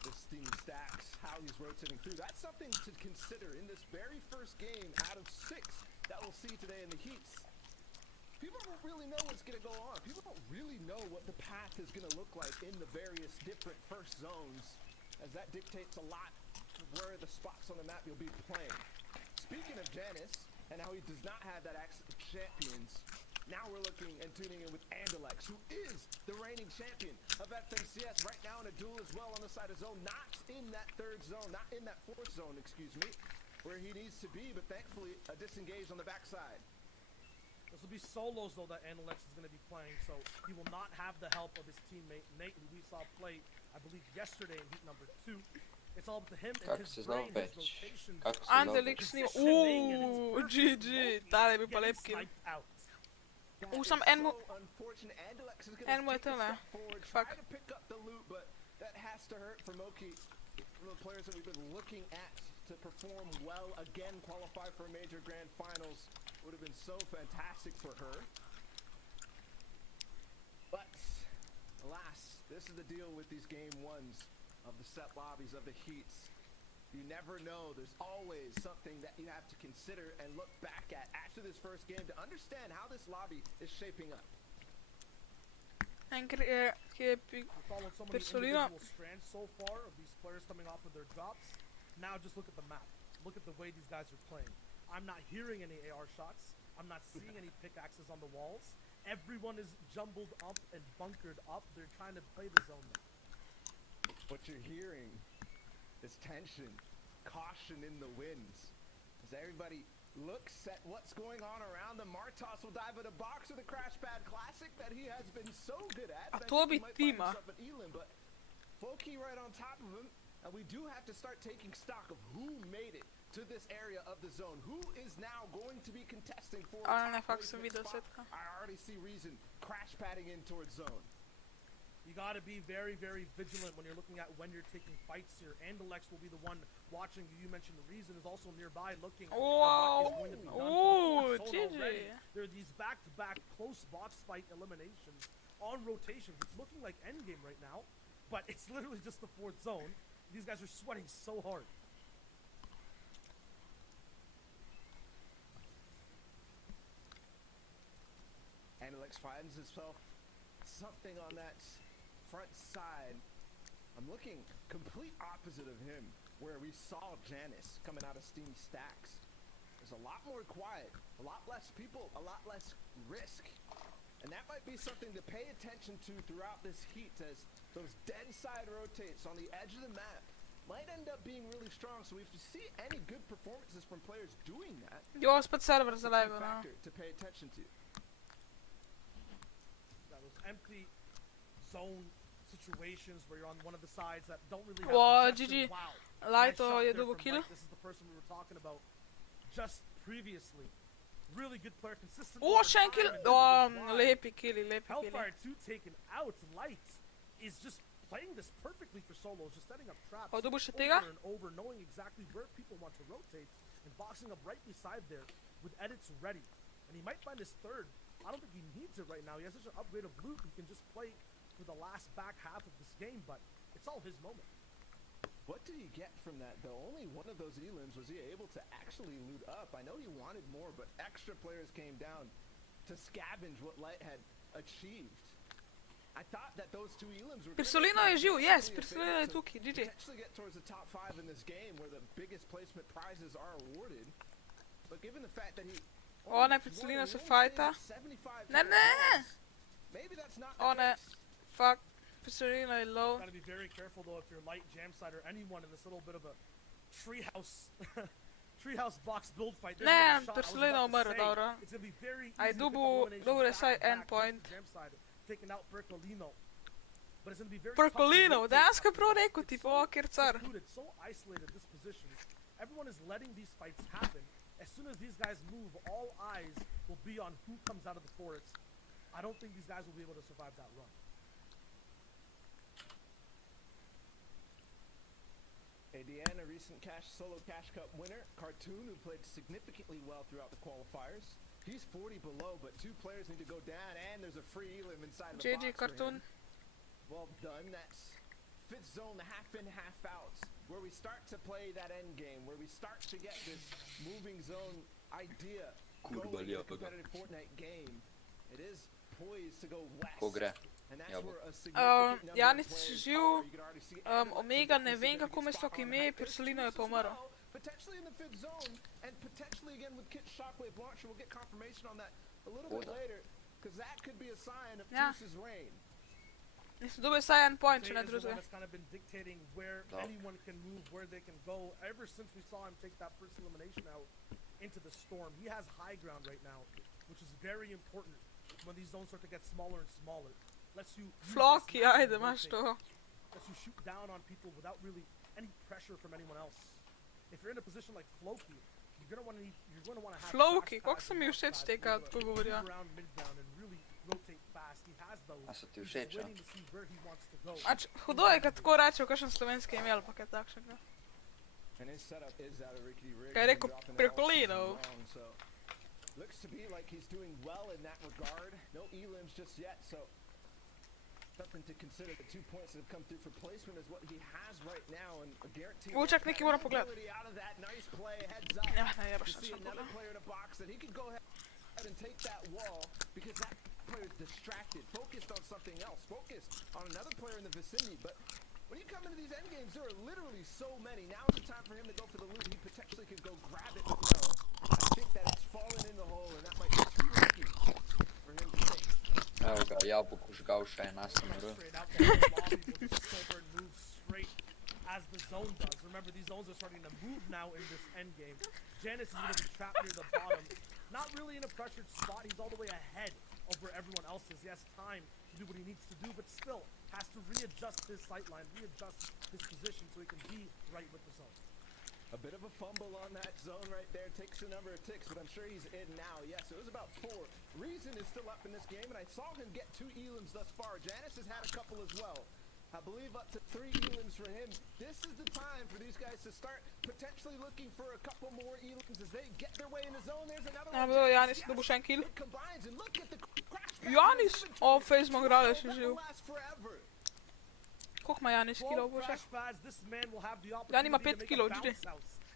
the Steamy Stacks, how he's rotating through. That's something to consider in this very first game out of 6 that we'll see today in the heats. People don't really know what's going to go on. People don't really know what the path is going to look like in the various different first zones, as that dictates a lot of where the spots on the map you'll be playing. Speaking of Janice, and how he does not have that Axe of Champions, now we're looking and tuning in with Andalex, who is the reigning champion of FNCS right now in a duel as well on the side of zone, not in that 3rd zone, not in that 4th zone, excuse me, where he needs to be, but thankfully a disengage on the backside. This will be solos though that Andalex is going to be playing, so he will not have the help of his teammate Nate, who we saw play, I believe, yesterday in heat number 2. It's all up to him and his brain, his rotations. Andalex snima. GG. Tale bi pa lep kill. Sam en mu je tole. Fuck. That has to hurt for Moki. One of the players that we've been looking at to perform well again, qualify for a major grand finals. Would have been so fantastic for her. But alas, this is the deal with these game 1s of the set lobbies of the heats. You never know. There's always something that you have to consider and look back at after this first game to understand how this lobby is shaping up. Che Followed so many Pircolino. individual strands so far of these players coming off of their drops. Now just look at the map. Look at the way these guys are playing. I'm not hearing any AR shots. I'm not seeing any pickaxes on the walls. Everyone is jumbled up and bunkered up. They're trying to play the zone. What you're hearing is tension, caution in the winds. As everybody looks at what's going on around them, Martos will dive in a box with a crash pad classic that he has been so good at. A to bi tima. But Floki right on top of him, and we do have to start taking stock of who made it to this area of the zone. Who is now going to be contesting for a Ale ne, top fakt sam placement vidio spot? setka. I already see Reason crash padding in towards zone. You gotta be very, very vigilant when you're looking at when you're taking fights here. Andalex will be the one watching. You mentioned the Reason is also nearby looking at what is going to be done. Oh, So GG. already, there are these back-to-back close box fight eliminations on rotations. It's looking like endgame right now, but it's literally just the 4th zone. These guys are sweating so hard. Andalex finds himself something on that front side. I'm looking complete opposite of him, where we saw Janice coming out of Steam Stacks. There's a lot more quiet, a lot less people, a lot less risk. And that might be something to pay attention to throughout this heat, as those dead side rotates on the edge of the map might end up being really strong. So if you see any good performances from players doing that, Jo, spet server that's za a key live, no. factor to pay attention to. Those empty zone situations where you're on one of the sides that don't really Wow, have protection. GG. Wow. Lighto Nice shot je there dugo from kill. Light. This is the person we were talking about just previously. Really good player, consistent. O, over še en time, kill. and this O, is why lepi killi, lepi killi. Hellfire 2 taken out. Light is just playing this perfectly for solos, just setting up traps O, dobil še over tega? and over, knowing exactly where people want to rotate and boxing up right beside there with edits ready. And he might find his 3rd. I don't think he needs it right now. He has such an upgrade of loot. He can just play for the last back half of this game, but it's all his moment. What did he get from that, though? Only one of those elims was he able to actually loot up. I know he wanted more, but extra players came down to scavenge what Light had achieved. I thought that those 2 elims were Pirsolino je živ, yes, Pirsolino je tukaj, GG. potentially get towards the top 5 in this game, where the biggest placement prizes are awarded. But given the fact that he O, ne, Pirsolino se fajta. Ne, ne! maybe that's not O, the ne. case. Fuck. Pirsolino je low. Gotta be very careful though if you're Light, Jamside, or anyone in this little bit of a treehouse treehouse box build fight. There's Ne, another shot I was Pirsolino about to umrl, say. dobro. It's gonna be very easy Aj to pick up dobil eliminations saj back to back. endpoint. Jamside taking out Pirc-a, but it's gonna be very Pircolino, tough to dejansko je rotate prav up. rekel, It's tipo, so kjer car. secluded, so isolated this position. Everyone is letting these fights happen. As soon as these guys move, all eyes will be on who comes out of the forest. I don't think these guys will be able to survive that run. ADN, a recent solo Cash Cup winner. Cartoon, who played significantly well throughout the qualifiers. He's 40 below, but 2 players need to go down, and there's a free elim inside of the GG, box for Cartoon. him. Well done. That's 5th zone, the half in, half outs, where we start to play that end game, where we start to get this moving zone idea going in a competitive Fortnite game. It is poised to go west. Ko gre? And that's Jabuk. where a significant number of Janis players živ, are. You can already see Omega ne Andalex vem is a kako big me spot sploh on ime, that. Pirsolino je There's pa umrl. well, potentially in the 5th zone, and potentially again with Kit Shockwave launcher. We'll get confirmation on that a little bit later, because that could be a sign of Ja. Toose's reign. Nisem dobil saj en point, če Jay ne is the one drugega. that's kind of been dictating where No. anyone can move, where they can go. Ever since we saw him take that first elimination out into the storm, he has high ground right now, which is very important when these zones start to get smaller and smaller. Lets you use this Floki, massive ajde, imaš rotate. to. Lets you shoot down on people without really any pressure from anyone else. If you're in a position like Floki, you're gonna want to have Floki, crash kako pads so and mi launch všeč pads tega, where you tako move govorijo. around mid-ground and really rotate fast. He has those. A so ti He's všeč, just a? waiting to see where he wants to go. Ač, hudo je, kad tako reče v kakšen slovenski ime ali pa kaj takšnega. And his setup is out of rickety rig. Kaj je rekel Pircolino? So looks to be like he's doing well in that regard. No elims just yet, so something to consider. The 2 points that have come through for placement is what he has right now, and a guarantee. Čak nekaj moram pogledati. Out of that nice play, heads up. Ja, ne, To jebaš, see sem another pogledal. player in a box that he could go ahead and take that wall, because that player is distracted, focused on something else, focused on another player in the vicinity. But when you come into these end games, there are literally so many. Now is the time for him to go for the loot. He potentially could go grab it, but no. I think that it's fallen in the hole, and that might be too risky for him to take. Evo ga, Jabuk užgal še en ASMR. As the zone does. Remember, these zones are starting to move now in this end game. Janice is going to be trapped near the bottom. Not really in a pressured spot. He's all the way ahead of where everyone else is. He has time to do what he needs to do, but still has to readjust his sight line, readjust his position so he can be right with the zone. A bit of a fumble on that zone right there. Takes a number of ticks, but I'm sure he's in now. Yes, it was about 4. Reason is still up in this game, and I saw him get 2 elims thus far. Janice has had a couple as well. I believe up to 3 elims for him. This is the time for these guys to start potentially looking for a couple more elims as they get their way in the zone. There's another one. Evo, Janis dobil še en kill. It combines and look at the crash. Janis! O, Face smo igrali, še živ. Koliko ima Janis killov bo še? Jan ima 5 killov, GG.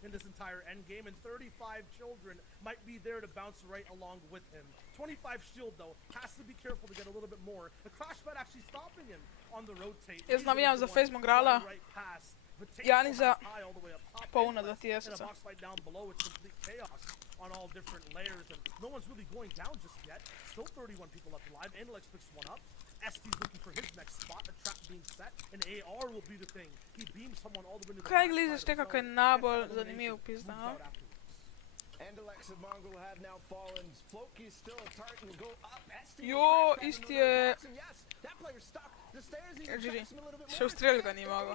In this entire end game, and 35 children might be there to bounce right along with him. 25 shield though, has to be careful to get a little bit more. The crash pad actually stopping him on the rotate. Jaz navijam za Face smo igrala. Janisa polna 2 TS-a. On all different layers, and no one's really going down just yet. Still 31 people left alive. Analyx picks one up. ST's looking for his next spot. A trap being set. An AR will be the thing. He beams someone all the way to the Kaj gledaš te, kako je najbolj zanimiv pizda, no? Andalex and Mongol have now fallen. Floki's still a target and go up. Jo, isti je... GG. Še ustrelil ga ni mogel.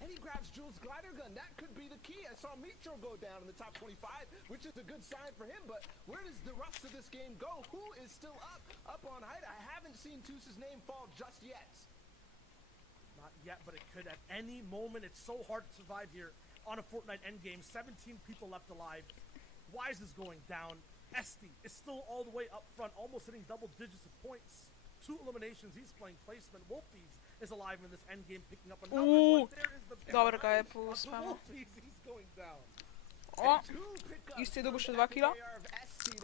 And he grabs Jules' glider gun. That could be the key. I saw Mitro go down in the top 25, which is a good sign for him. But where does the rest of this game go? Who is still up on height? I haven't seen Toos's name fall just yet. Not yet, but it could at any moment. It's so hard to survive here on a Fortnite endgame. 17 people left alive. Wise is going down. Esti is still all the way up front, almost hitting double digits of points. 2 eliminations. He's playing placement. Wolfies is alive in this end game, picking up another one. There is the Dobro ga je puspamo. Wolfies, he's going down. O, isti je dobil še 2 kila.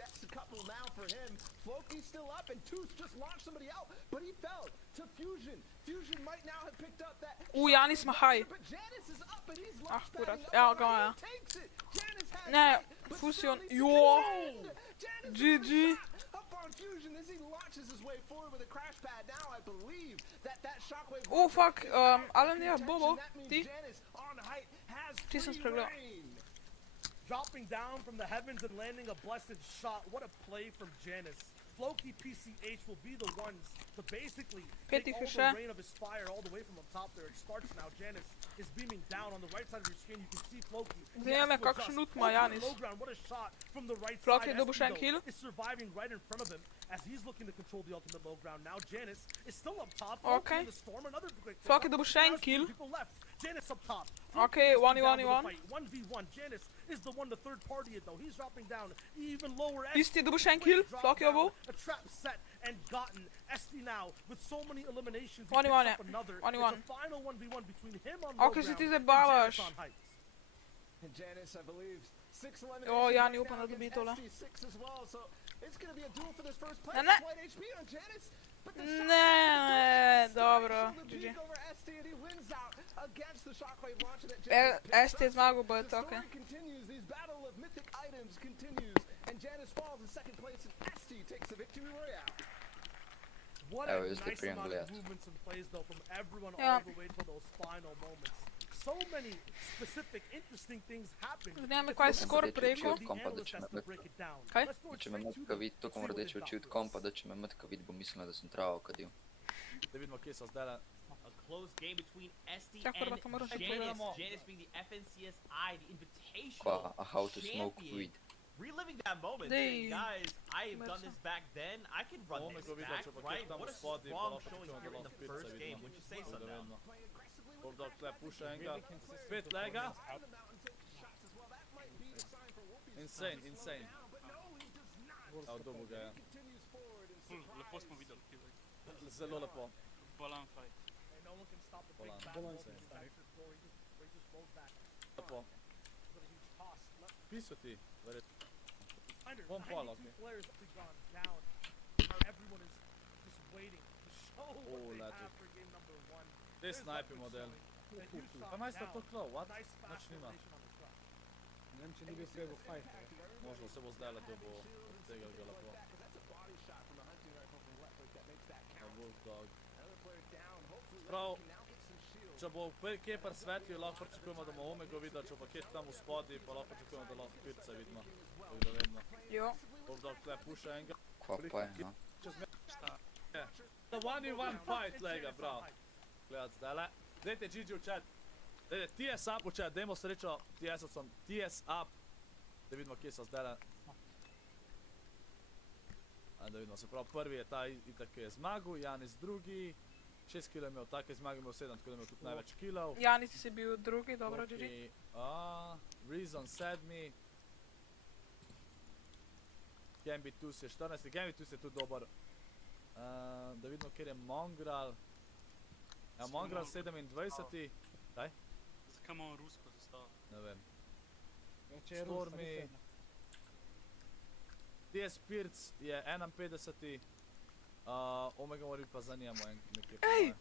That's a couple now for him. Floki's still up, and Toos just launched somebody out, but he fell to Fusion. Fusion might now have picked up that. Janis ima high. But Janice is up, and he's Ah, launched kurat. that. Evo ga je. Takes it. Janice has Ne, it. Fusion. Jo, GG. Up on Fusion as he launches his way forward with a crash pad. Now I believe that shockwave. O, fuck, Alan je Bobo, ti? Janice on height has Ti sem free spregledal. reign. Dropping down from the heavens and landing a blessed shot. What a play from Janice. Floki PCH will be the ones to basically take all the rain of his fire all the way from up top there. It starts now. Janice is beaming down on the right side of your screen. You can see Floki. Zanima me, kakšen loot ima Janis. What a shot from the right Floki side. je dobil še en kill. Is surviving right in front of him as he's looking to control the ultimate low ground. Now Janice is still up top. Okay. The storm, another quick Floki je dobil še en kill. people left. Janice up top. Ok, 1v1. 1v1. Janice is the one to third party it though. He's dropping down even lower. Isti je dobil še en kill. Floki je bil. A trap set and gotten. Esti now with so many eliminations. 1v1 je. Another. 1v1. It's a final 1v1 between him on Ok, se ti zabavaš. And Janice, I believe, 6 eliminations. O, Jani, upam, da dobi tole. 6 as well, so it's going to be a duel for this first place. Ne, ne. White HP on Janice, but the Ne, dobro. GG. over Esti, and he wins out against the shockwave launcher that Janice picked Esti je up. zmagal, but The ok. story continues. These battle of mythic items continues, and Janice falls in second place, and Esti takes the victory royale. What Oh, a is the nice amount triangle, of yes. movements and plays though from everyone Yeah. all the way to those final moments. So many specific, interesting things happen. Zanima me, kaj je skor preko. Od kompa, da će me mrtka. Kaj? Da će me mrtka vid, toliko mora reći oči od kompa, da će me mrtka vid, bo mislila da sam travao kad ju. Da vidimo kje sa zdala. A close game between Esti Čak, prvo and to moram še Janice. pogledamo. Janice being the FNCSI, the invitational Kva, a how to smoke champion. weed. Reliving that moment, Dej. saying, guys, I have done this back then. I can run this Omego video back, će pa right? kje tamo What a spati, strong pa showing ćemo here in da the pirca first vidimo. game. Would you say so now? Ovdje tle puša enga, spet lega. Insane, insane. Evo dobu ga je. Lepo smo videli, Zelo lepo. balan fight. No one can stop the big Bolan. battle. Bolan. They just rolled back. Lepo. But a huge toss. Piso ti, verjetno. Under Bom pala, 92 ok. players have gone down. Everyone is just waiting to show what Oh, they Latif. have for game number 1. Te snajpi model. Pa majstor to klov, what? Nice fast Znači nima. formation on the truck. Ne vem, če ni bil treba fight. Možda se bo zdajle dobo od tega ga lepo. Bulldog. Prav, če bo kje presvetljiv, lahko pričakujemo, da bomo Omego videli, če bo kje tam v spodi, pa lahko pričakujemo, da lahko Pirca vidimo. Tako da vedno. Jo. Bulldog tle puša enega. Kva pa je, no? The 1v1 fight, lega, bravo. Gledat zdajle. Dajte GG v chat. Dajte TS up v chat, dajmo srečo TS-ovcom. TS up. Da vidimo, kje so zdajle. Da vidimo, se pravi, prvi je ta itak, ki je zmagal, Janis drugi. 6 kg je imel, tak je zmagal, imel 7, tako da je imel tudi največ kilov. Janis si bil drugi, dobro, GG. Reason 7. Gambitus je 14. Gambitus je tudi dober. Da vidimo, kjer je Mongral. Ja, Mongral 27. Kaj? Zakaj imamo rusko zastavo? Ne vem. Stormy. TS Pirc je 51. Omega mora biti pa za njemu nekje. Ej!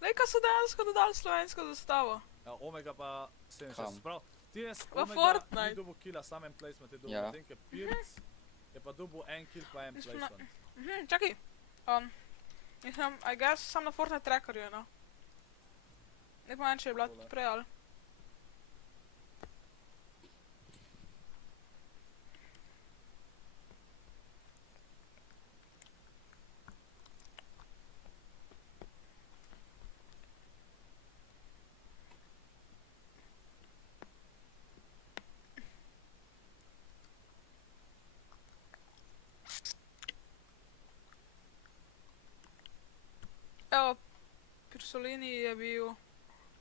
Lej, kaj so dejansko dodali slovensko zastavo. Ja, Omega pa 67. Prav, TS V Omega Fortnite. ni dobil killa, sam en placement je dobil. Ja. Medtem, ker Pirc je pa dobil en kill pa en placement. Čakaj. Mislim, I guess sam na Fortnite trackerju, no. Ne pomeni, če je bila prej, ali. Evo, Pirsolini je bil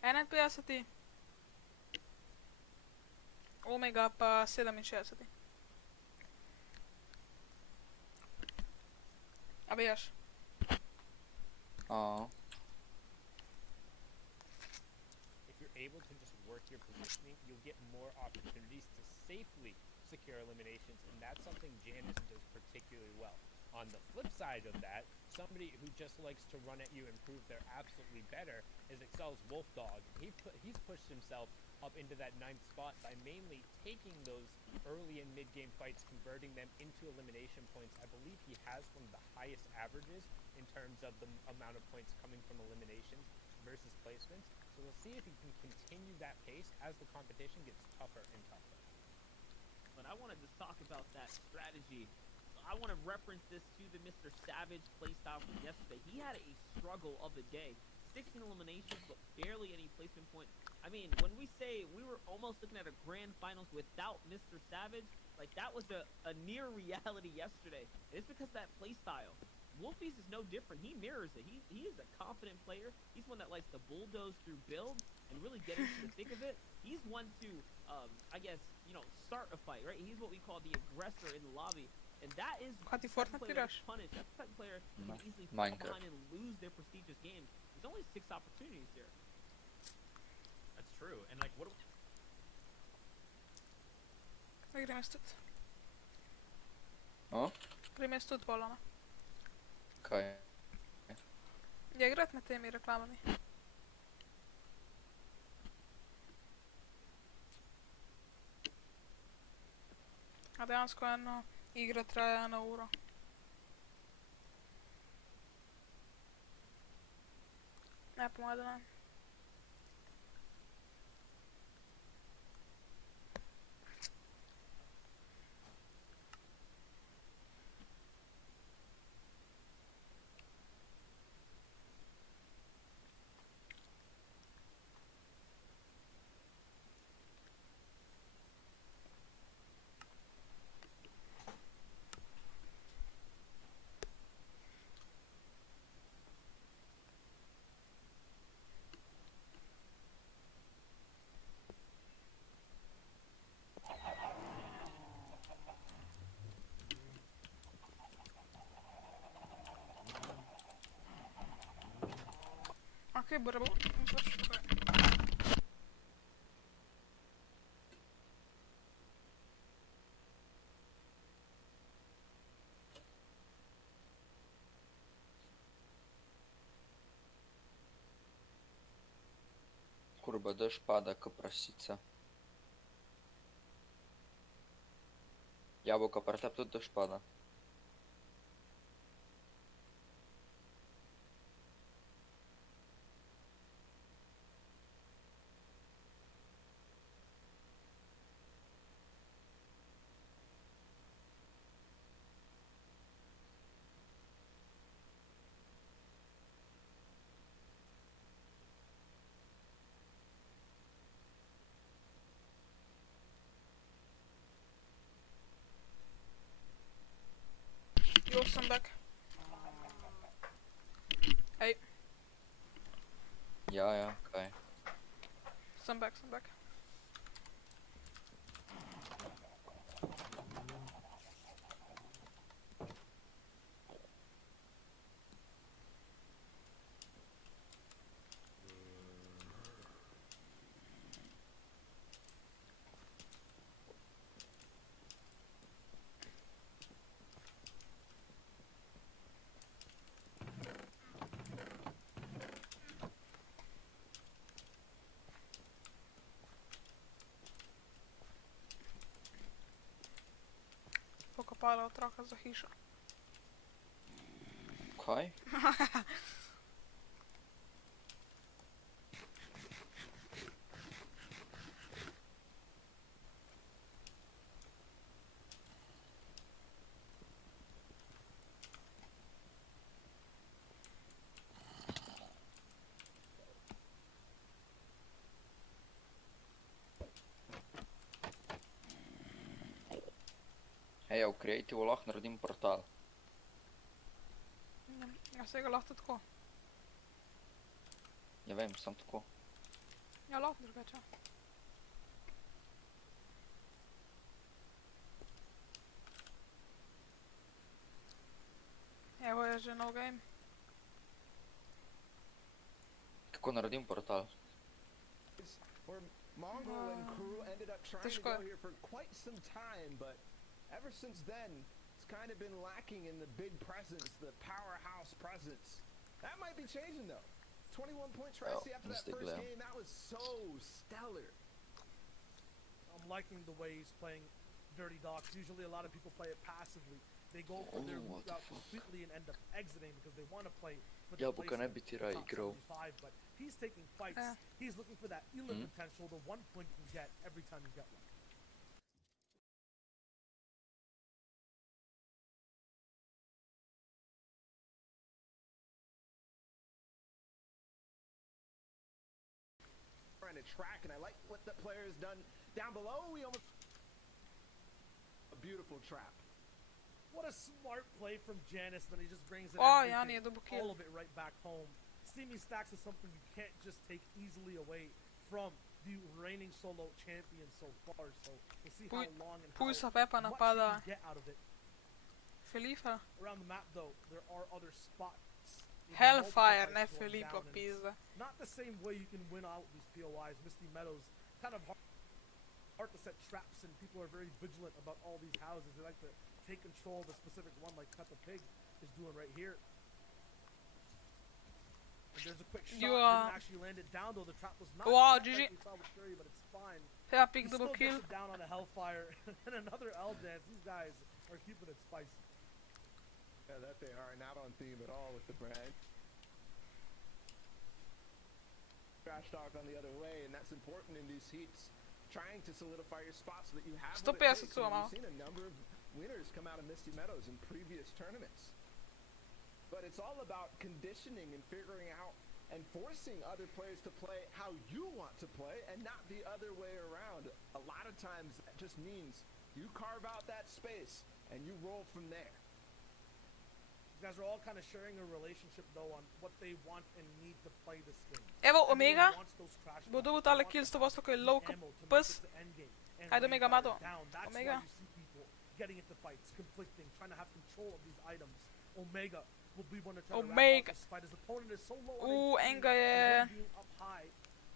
51. Omega pa 67. A veš? If you're able to just work your positioning, you'll get more opportunities to safely secure eliminations, and that's something Janice does particularly well. On the flip side of that, somebody who just likes to run at you and prove they're absolutely better is Excel's Wolfdog. He's pushed himself up into that 9th spot by mainly taking those early and mid-game fights, converting them into elimination points. I believe he has one of the highest averages in terms of the amount of points coming from eliminations versus placements. So we'll see if he can continue that pace as the competition gets tougher and tougher. But I wanted to talk about that strategy. I want to reference this to the Mr. Savage playstyle from yesterday. He had a struggle of the day. 16 eliminations, but barely any placement points. I mean, when we say we were almost looking at a grand finals without Mr. Savage, like that was a near reality yesterday. It's because of that playstyle. Wolfies is no different. He mirrors it. He is a confident player. He's one that likes to bulldoze through builds and really get into the thick of it. He's one to, I guess, you know, start a fight, right? He's what we call the aggressor in the lobby. And that is the type of player that's punished. That's the type of player who can easily fall behind and lose their prestigious games. There's only 6 opportunities here. That's true. And like, what? Gremo stud. O? Gremo stud bolano. Kaj? Je igrat med temi reklamami. A dejansko eno igra traja 1 uro. Ne pomada nam. Ok, bora bo. Kurba, dež pada ko prasica. Jabolka, pri tebi tudi dež pada. Sam back. Hey. Ja, kaj. Sam back, sam back. Pokopala otroka za hišo. Kaj? Hej, ja v Creative lahko naredim portal. Ja se ga lahko tako. Ja vem, sem tako. Ja lahko drugače. Evo je že nov game. Kako naredim portal? Where Mongol and crew ended up trying to go here for quite some time, but ever since then, it's kind of been lacking in the big presence, the powerhouse presence. That might be changing though. 21 points for SC after that first game, that was so stellar. I'm liking the way he's playing Dirty Docks. Usually a lot of people play it passively. They go for their route out completely and end up exiting because they want to play for the place in the top 75, but he's taking fights. He's looking for that Elam potential, the 1 point you can get every time you get one. Trying to track, and I like what the player has done down below. We almost a beautiful trap. What a smart play from Janice, then he just brings it all of it right back home. Steamy stacks is something you can't just take easily away from the reigning solo champion so far, so we'll see how long and how much you can get out of it. Felifa. Around the map though, there are other spots. Hellfire, ne Felipa pizda. Not the same way you can win out these POIs. Misty Meadows, kind of hard to set traps, and people are very vigilant about all these houses. They like to take control of a specific one, like Peppa Pig is doing right here. And there's a quick shot. Didn't actually land it down though. The trap was not GG. like we saw with Fury, but it's fine. Peppa Pig He double still kill. gets it down on a Hellfire and another L dance. These guys are keeping it spicy. Yeah, that they are not on theme at all with the brand. Trash talk on the other way, and that's important in these heats. Trying to solidify your spot so that you have what it takes. We've seen a number of winners come out of Misty Meadows in previous tournaments. But it's all about conditioning and figuring out and forcing other players to play how you want to play and not the other way around. A lot of times that just means you carve out that space and you roll from there. These guys are all kind of sharing a relationship though on what they want and need to play this game. Evo Omega, bo dobil tale kill s to bosto koji je low pes. Ajde Omega Mado. Omega. Getting into fights, conflicting, trying to have control of these items. Omega will be one to try to Omega. this fight. His opponent is so low Enga je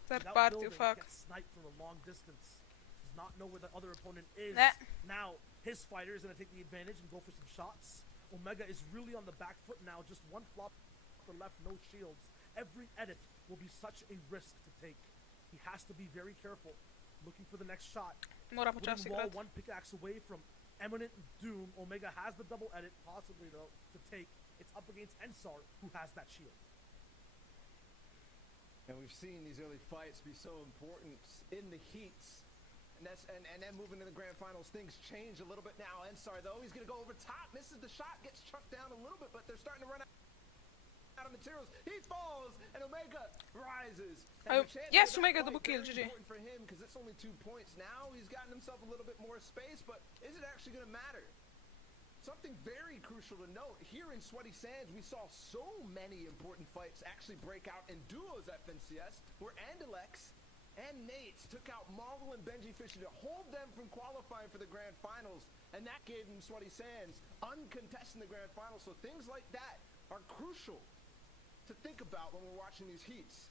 third party, fuck. Sniped from a long distance. Does not know where the other opponent is. Now his fighter is going to take the advantage and go for some shots. Omega is really on the back foot now, just one flop to the left, no shields. Every edit will be such a risk to take. He has to be very careful, looking for the next shot. Mora počasi igrat. One pickaxe away from imminent doom. Omega has the double edit, possibly though, to take. It's up against Ensar, who has that shield. And we've seen these early fights be so important in the heats. And then moving to the grand finals, things change a little bit now. Ensar though, he's gonna go over top, misses the shot, gets chucked down a little bit, but they're starting to run out of materials. He falls, and Omega rises. Yes, Omega double kill, GG. Important for him because it's only 2 points now. He's gotten himself a little bit more space, but is it actually gonna matter? Something very crucial to note, here in Sweaty Sands, we saw so many important fights actually break out in duos at FNCS, where Andalex and Nate took out Mongol and Benji Fisher to hold them from qualifying for the grand finals, and that gave them Sweaty Sands uncontested in the grand finals. So things like that are crucial to think about when we're watching these heats.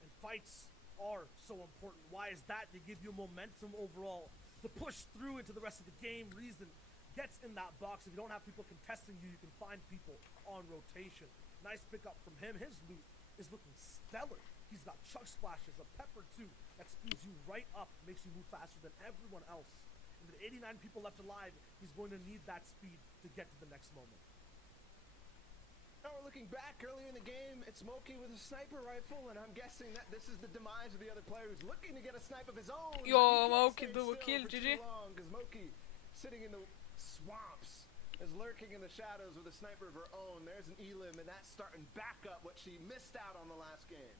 And fights are so important. Why is that? They give you momentum overall to push through into the rest of the game. Reason gets in that box. If you don't have people contesting you, you can find people on rotation. Nice pickup from him. His loot is looking stellar. He's got chuck splashes, a pepper too, that speeds you right up, makes you move faster than everyone else. And with 89 people left alive, he's going to need that speed to get to the next moment. Now we're looking back earlier in the game, it's Moki with a sniper rifle, and I'm guessing that this is the demise of the other player who's looking to get a snipe of his own. Yo, Moki double kill, GG. Because Moki, sitting in the swamps, is lurking in the shadows with a sniper of her own. There's an Elim, and that's starting back up what she missed out on the last game.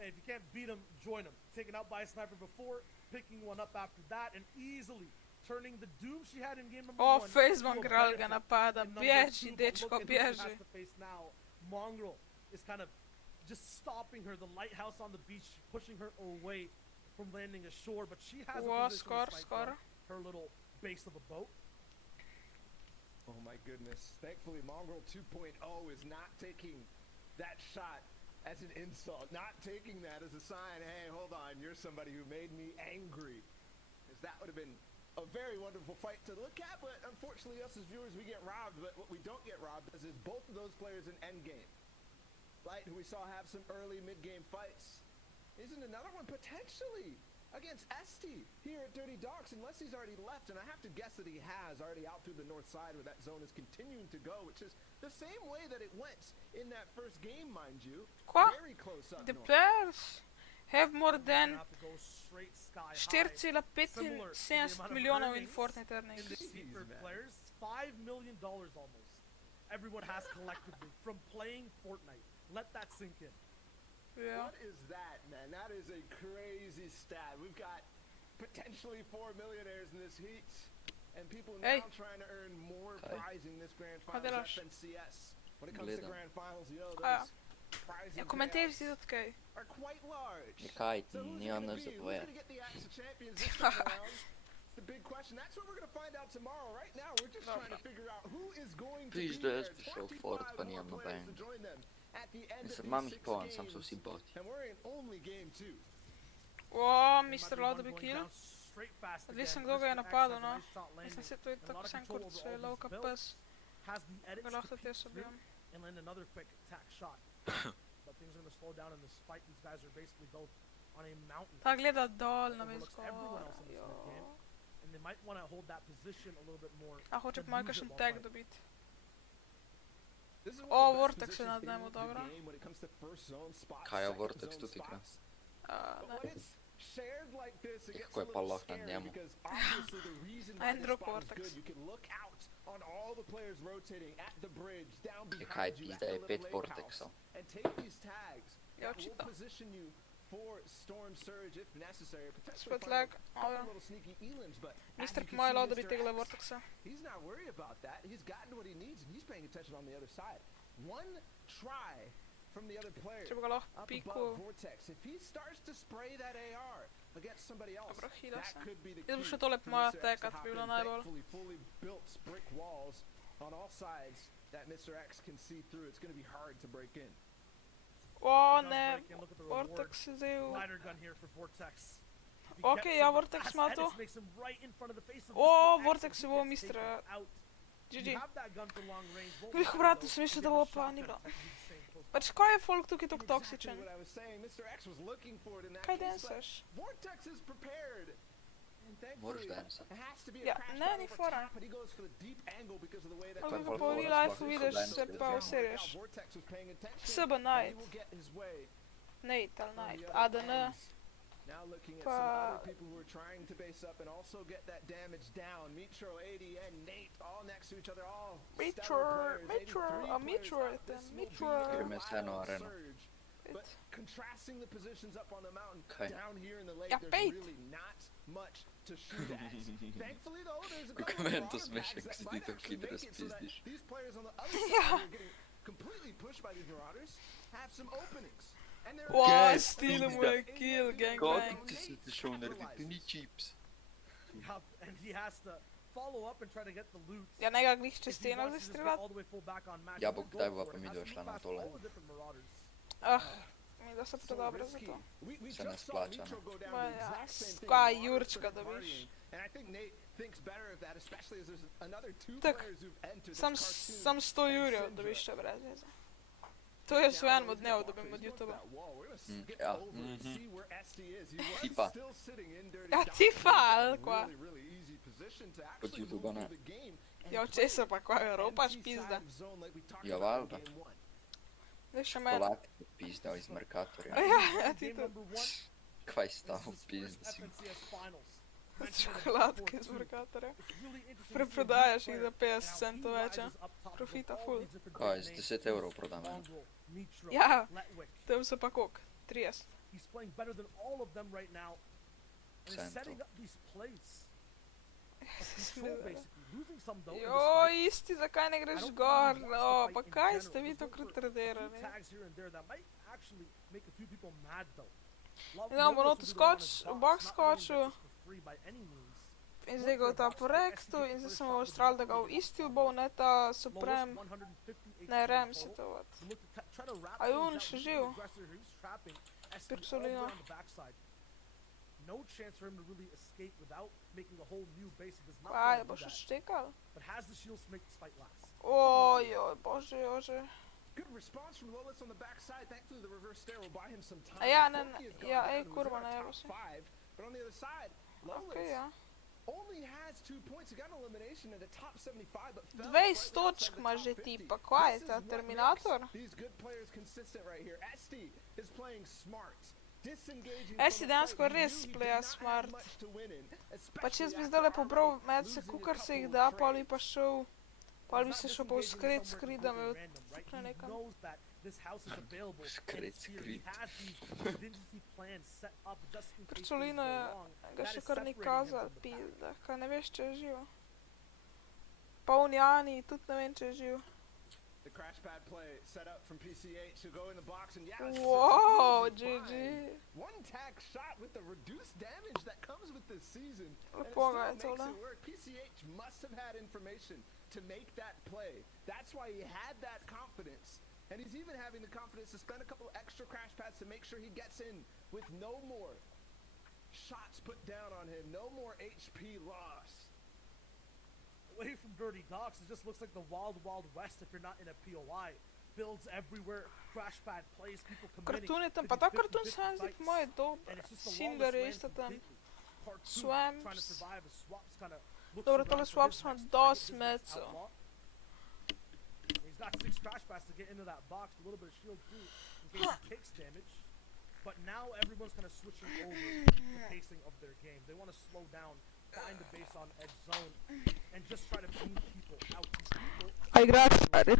Hey, if you can't beat him, join him. Taken out by a sniper before, picking one up after that, and easily turning the doom she had in game number O, one. Faceman Gral ga napada, bježi, dečko, bježi. Now, Mongrel is kind of just stopping her, the lighthouse on the beach, pushing her away from landing ashore, but she has a position to snipe from her little base of a boat. Oh my goodness. Thankfully, Mongrel 2.0 is not taking that shot as an insult, not taking that as a sign, hey, hold on, you're somebody who made me angry. Because that would have been a very wonderful fight to look at, but unfortunately us as viewers, we get robbed. But what we don't get robbed is both of those players in endgame. Light, who we saw have some early mid-game fights, isn't another one potentially against Esti here at Dirty Docks, unless he's already left, and I have to guess that he has already out through the north side where that zone is continuing to go, which is the same way that it went in that first game, mind you. Very close up The north. players have more than 4,75 milionov in Fortnite earnings. Players, $5 million almost. Everyone has collectively from playing Fortnite. Let that sink in. Yeah. What is that, man? That is a crazy stat. We've got potentially 4 millionaires in this heat, and people now trying to earn more prizing this grand finals FNCS. When it comes to grand finals, you know, those prizing payouts are quite large. So who's going to get the Axe of Champions this time around? It's the big question. That's what we're going to find out tomorrow. Right now, we're just trying to figure out who is going to be there. 25 more players to join them. Mam ih povan, sam su si boti. O, Mr. Loud bi kill. Odličan kdo ga je napadal, no. Mislim si to je tako sen kurc, če je lovka pes. Ga lahko te sobijem. And land another quick attack shot. But things are going to slow down in this fight. These guys are basically both on a mountain. Ta gleda dol na vez gor. And they might want to hold that position a little bit more. A hoče po moj kakšen tag dobiti. O, Vortex je nad njemu, dobro. Kaj je Vortex tu igra? Kako je pa lahko nad njemu? En drug Vortex. Je kaj pizda, je 5 Vortexov. Ja, očitno. for storm surge if necessary. Spet lag, Mr. po moje lodo bi tegle Vortexa. He's not worried about that. He's gotten what he needs and he's paying attention on the other side. One try from the other player up above Vortex. If he starts to spray that AR against somebody else, that could be the key. Idem še tole po moja tekat, bi bilo najbolj. Fully built brick walls on all sides that Mr. X can see through. It's going to be hard to break in. O ne, Vortex je vzel. Ok, ja, Vortex ima to. O, Vortex je bil Mr. GG. Glih obratno sem mislil, da bo pa ni bilo. Pač kaj je folk tukaj tok toksičen? Kaj densaš? Moraš densa. Ja, ne, ni fora. Ali ga po real life vidiš, se pa userješ. Seba Night. Nate ali Night. ADN. Now looking at some other people who are trying to base up and also get that damage down. Mitro, 80, and Nate all next to each other. All stellar players. Mitro. But contrasting the positions up on the mountain, down here in the lake, there's really not much to shoot at. Thankfully though, there's a Kako couple meni of to marauder smešek, mags that se ti might to actually hitro make it so that spizdiš. these players on the other side who are getting completely pushed by these marauders have some openings. And there Wow, Kaj, stil mu je kill, gangbang. Kako ti si šel narediti, ni chips. Yup, and he has to follow up and try to get the loot. Ja ne ga glih čez If he steno wants to just get zastrelati. all the way full back on match, Jabuk, he'll go kdaj for bova it. pa Has midva to šla move na past tole? all the different marauders. Mi da se pa to dobro za to. We Se ne just saw splača, Nitro ne. go down Ma the ja, exact same thing. kaj Marauders Jurčka started dobiš. partying, and I think Nate thinks better of that, especially as there's another two Tak, players who've entered this Sam cartoon. 100 jurjev dobiš še brez veze. To jaz v enem dnevu dobim od YouTubea. Ja, Tipa. Ja, tipa, ali kva? Od YouTubea ne. Ja, česa pa kva, ropaš pizda. Ja, valjda. Veš še meni. Polak je pizdal iz Mercatorja. Ja, ti to. Kaj stav pizda si. Čokoladke iz Mercatorja. Preprodajaš jih za 50 centov več, profita full. Kaj, z 10 evrov prodam eno. Ja, tam so pa koliko? 30. He's playing better than all of them right now. And he's setting Centov. up these plays. Control basically, losing some though. in this Jo, fight. isti, zakaj ne greš I don't gor? think he wants to O, fight pa in kaj general. ste vi He's to going for a few retardirani? tags here and there that might actually make a few people mad though. Ja, bo not skoč, v box skočil. In zdaj ga v ta porektu in zdaj sem ustral, da ga v isti bo, ne ta Supreme, ne Rem se to vod. A je on še živ? Pirc-a. No chance for him to really escape without making a whole new base. He does not Kaj, want to boš do that, odštekal? but has the shields to make this fight last. Ojoj, bože, jože. Good response from Lolis on the backside. Thankfully, the reverse stare will buy him some time. A ja, ne, Forky has gone ja, down, ej, who was kurva, in our najebo top se. 5, but on the other side, Lolis Okej, ja. only has 2 points. He got an elimination at the top 75, but fell 20 slightly točk outside the ima top že 50. ti, pa kaj je This ta is what Terminator? makes these good players consistent right here. SD is playing smart. Disengaging SD dejansko res pleja smart. Pa če jaz bi zdajle pobral med se, kukar se jih da, pol bi pa šel, pol bi se šel pa v skrit, da me vtukne nekam. Skrit. Pirc-a ga še kar ni kazal, pizda, kaj ne veš, če je živ. Pa on Jani, tudi ne vem, če je živ. The crash pad play set up from PCH to go in the box and yeah, Wow, fine. GG. One tag shot with the reduced damage that comes with this season. And it Lepo still ga je makes tole. it work. PCH must have had information to make that play. That's why he had that confidence. And he's even having the confidence to spend a couple extra crash pads to make sure he gets in with no more shots put down on him, no more HP loss. Away from Dirty Docks, it just looks like the wild, wild west if you're not in a POI. Builds everywhere, crash pad plays, people committing. Kartun je tam, pa ta kartun se mi zdi po moje dober. Singer je isto tam. Swamps. Dobro, tole Swaps ima dost mecov. He's got 6 crash pads to get into that box, a little bit of shield too, in case he takes damage. But now everyone's kind of switching over the pacing of their game. They want to slow down, find a base on edge zone, and just try to beam people out. These people, A igrač stari.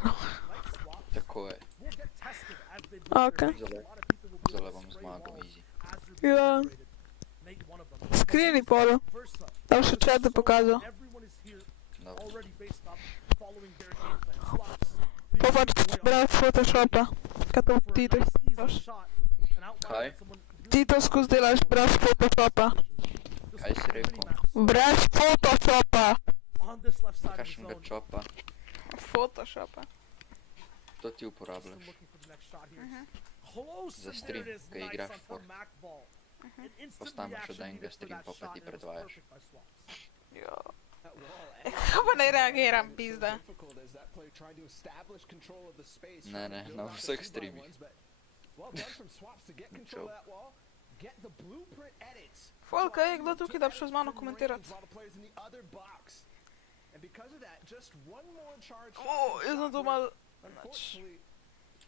like swaps, Tako je. will get tested as they do Okay. their game. A lot of people will be Zale able bom to spray zmagal, walls easy. as they're being Ja. generated. Nate, one of them. Skrini polo. Versa. Tam še čete pokazal. Everyone is here, Dobro. already based up, following their game plan. Swaps. To pač brez Photoshopa. Kaj to ti to delaš? Kaj? Ti to skozi delaš brez Photoshopa. Kaj si rekel? Brez Photoshopa. On this left side of the Kakšnega zone. čopa? Photoshopa. To ti uporabljaš. Looking for the next shot here. Close, Za and stream, there it is, ko nice igraš onto Fortnite. Mac ball. An instant Postaneš reaction od enega needed for stream, that pa shot, ti and it was predvajaš. perfect by Swaps. Jo. That wall, Kako pa ne reagiram, pizda? difficult as that player tried to establish control of the space. Ne, trying to ne, build na out the vseh 2x1s, streamih. but well done from Swaps to get control of that wall, get the blueprint edits. Folka, je kdo tukaj, da bi šel z mano komentirati? While the players in the other box. And because of that, just one more charge. O, jaz sem to mal... Unfortunately,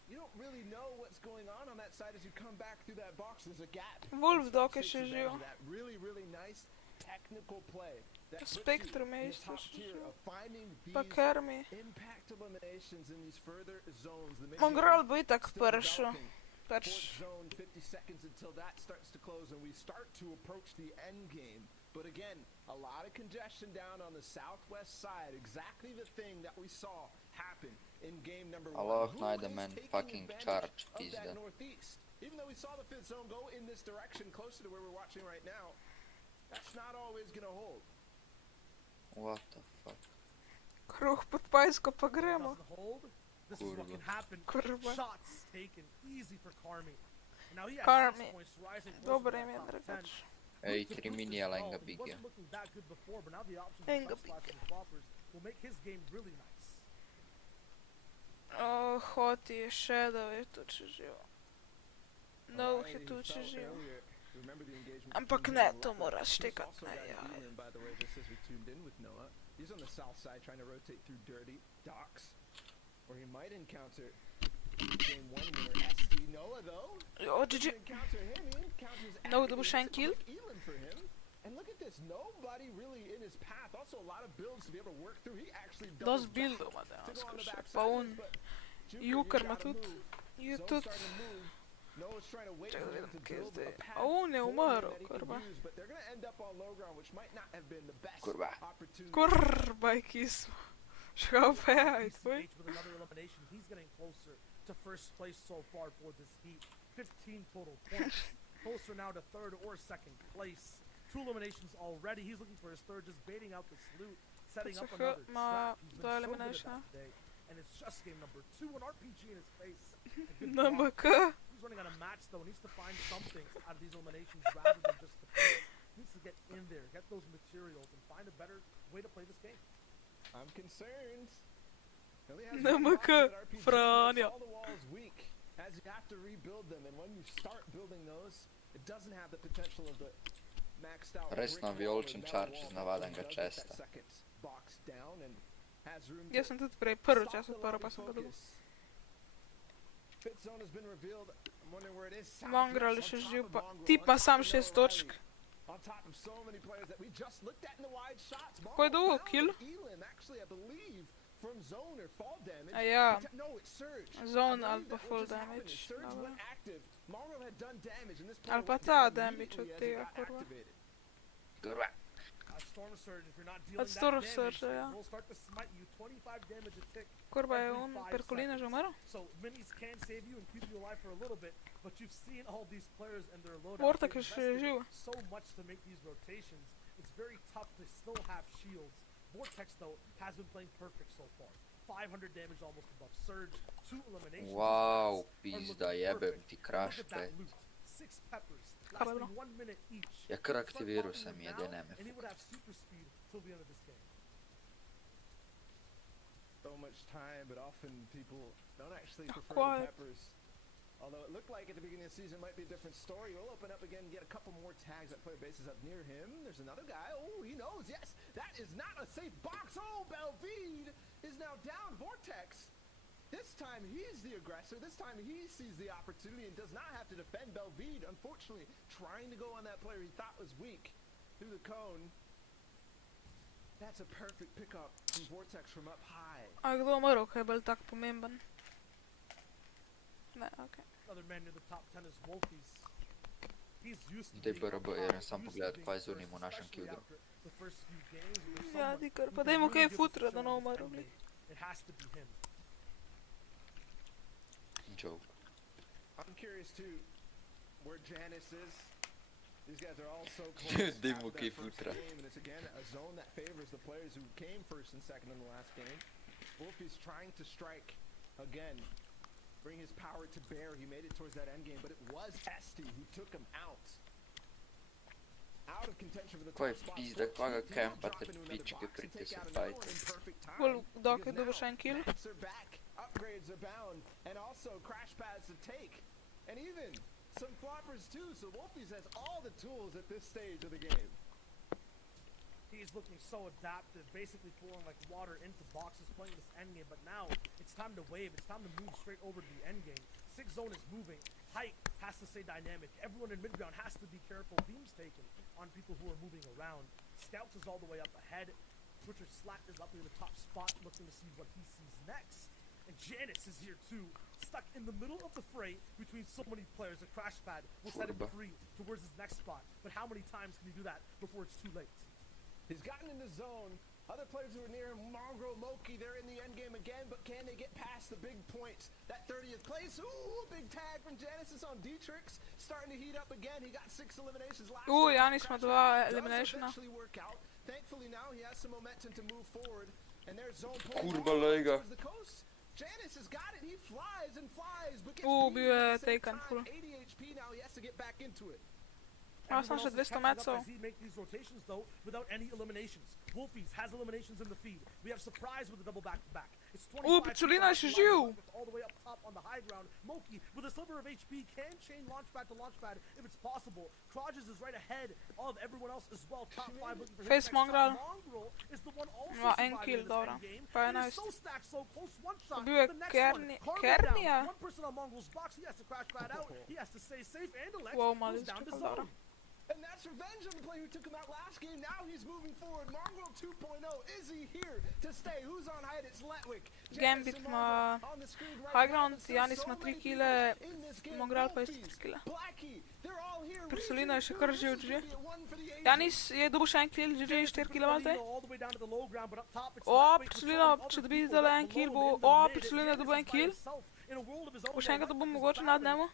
you don't really know what's going on that side as you come back through that box. There's a gap. Wolf Dog je Takes še advantage živ. of that really, really nice technical play. That puts you Spektrum je in the isto top še tier živ. of finding Pa these Kermi. impact eliminations in these further zones. The mid Mongral bo itak still pršel. developing. Pač... Fourth zone, 50 seconds until that starts to close, and we start to approach the end game. But again, a lot of congestion down on the southwest side. Exactly the thing that we saw happen in game number 1. Allah Who najde is men taking fucking advantage charge, of pizda. that northeast? Even though we saw the 5th zone go in this direction closer to where we're watching right now, that's not always going to hold. What the fuck? Kruh pod pajsko pa gremo. Doesn't hold. This is what can happen. Kurva. Shots taken easy for Jarmy. Now he has Karmi. 6 points, rising closer Dobar to ime that top 10. drugač. Ej, 3 minijala He enga bigja. wasn't looking that good before, but now the options of Enga front slashes and floppers will make his game really nice. Hoti je Shadow je tu če živo. Novh je tu če živo. Ampak ne, to moraš štekat, ne, ja. By the way, just as we tuned in with Noah, he's on the south side trying to rotate through dirty docks, where he might encounter game 1 winner ST Noah though. Jo, GG. Encounter him, he encounters Noah da boš en kill. Elon for him. And look at this, nobody really in his path. Also a lot of builds to be able to work through. He actually Dost buildov ima dejansko še. Pa on, Jukar ima tudi. Je tudi. Čekaj, da vidim, kje je zdaj. A on je umrl, kurva. Kurva. Kurva je kismo. Šel pa je, aj tvoj. With another elimination, he's getting closer to first place so far for this heat. 15 total points. Closer now to 3rd or 2nd place. 2 eliminations already. He's looking for his 3rd, just baiting out this loot, setting up another trap. He's been so good at that today. And it's just game number 2, an RPG in his face. NMK. He's running on a match though, needs to find something out of these eliminations rather than just the points. He needs to get in there, get those materials, and find a better way to play this game. I'm concerned. NMK. Franja. All the walls weak as you have to rebuild them, and when you start building those, it doesn't have the potential of the maxed out. Resno vijoličen charge iz navadnega česta. Jaz sem tudi prej prvi čas odprl, pa sem ga dobil. Mongrel je še živ, pa tip ima sam 6 točk. Ko je dobil kill? A ja, zone ali pa full damage. Ali pa ta damage od tega, kurva. Kurva. Od Storm Surge, ja. Kurva je on, Perkolina že umrl? Vortek je še živ. Vortex though has been playing perfect so far. 500 damage almost above Surge, 2 eliminations. Wow, pizda, jebem ti crash pet. 6 peppers, lasting 1 minute each. Ja kar aktiviral sem je, da ne me And he would have super speed till the end of this game. So much time, but often people don't actually prefer the peppers. Although it looked like at the beginning of the season might be a different story. We'll open up again and get a couple more tags at player bases up near him. There's another guy. Oh, he knows. Yes, that is not a safe box. Oh, Belvide is now down. Vortex. This time he's the aggressor. This time he sees the opportunity and does not have to defend. Belvide, unfortunately, trying to go on that player he thought was weak through the cone. That's a perfect pickup from Vortex from up high. A kdo umrl, kaj je bil tak pomemben? Ne, okej. Another man near the top 10 is Wolfies. He's used to Zdaj pa robiram sam pogledat, kaj zunim v našem kildru. Ja, dikar, pa dajmo kaj futra, da ne umrl. It has to be him. Joke. I'm curious too where Janice is. These guys are all so close. Dajmo kaj futra. And it's again a zone that favors the players who came first and second in the last game. Wolfie's trying to strike again. Bring his power to bear. He made it towards that end game, but it was ST who took him out. Out of contention for the top spot. Pizda, koga kempate pičke, pridite se fajte. Bolj dokaj dobiš en kill? Upgrades are bound, and also crash pads to take, and even some floppers too. So Wolfies has all the tools at this stage of the game. He's looking so adaptive, basically flowing like water into boxes, playing this endgame, but now it's time to wave, it's time to move straight over to the endgame. 6 zone is moving, height has to stay dynamic, everyone in mid-ground has to be careful, beams taken on people who are moving around. Scouts is all the way up ahead, Twitcher Slap is up in the top spot, looking to see what he sees next. And Janice is here too, stuck in the middle of the fray between so many players. A crash pad will set him free towards his next spot. But how many times can he do that before it's too late? He's gotten in the zone. Other players who are near him, Mongrel, Moki, they're in the end game again, but can they get past the big points? That 30th place, ooh, a big tag from Genesis on Dietrich, starting to heat up again. He got 6 eliminations last time. Janis ma 2 eliminationa. Thankfully now he has some momentum to move forward, and there's zone Kurba lega. the coast. Janis has got it. He flies and flies, but gets bio je taken, full. 80 HP now. He has to get back into it. Ja sam še 200 metrov. He make these rotations though without any eliminations. Wolfies has eliminations in the feed. We have surprise with the double back to back. It's 25 Piculina je še živ. all the way up top on the high ground. Moki with a sliver of HP can chain launchpad to launchpad if it's possible. Krajis is right ahead of everyone else as well. Top 5 looking for his Face next Mongrel. shot. Mongrel is the one also Ma en kill, surviving dobro. in this endgame. Pa je It is nice. so stacked, so close. One shot. Bio je The next one, Kernija. one person on Mongrel's box. He has to crash pad out. He has to stay safe and elect. Wow, mali Goes down to zčekal, zone. dobro. And that's revenge on the player who took him out last game. Now he's moving forward. Mongrel 2.0. Is he here to stay? Who's on high? It's Letwick. Gambit ma high ground, Janis ma 3 kile, Mongrel pa isto 3 kile. Pirculina je še kar živ, GG. Janis je dobil še en kill, GG, 4 kile ima zdaj. O, Pirculina, če dobi zdaj en kill, bo... O, Pirculina je dobil en kill. Bo še enkrat dobil mogoče nad njemu.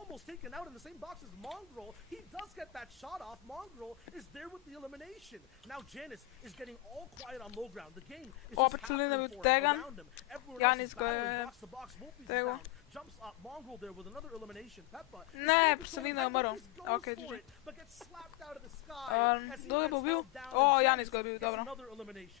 Almost taken out in the same box as Mongrel. He does get that shot off. Mongrel is there with the elimination. Now Janis is getting all quiet on low ground. The game is just happening for him, around him. Everyone else is battling box to box. Wolfie's down. Jumps up Mongrel there with another elimination. Peppa. Ne, Pirculina je umrl. Ok, GG. But gets slapped out of the sky. Kdo je bo bil? O, Janis ga je bil, dobro. Another elimination.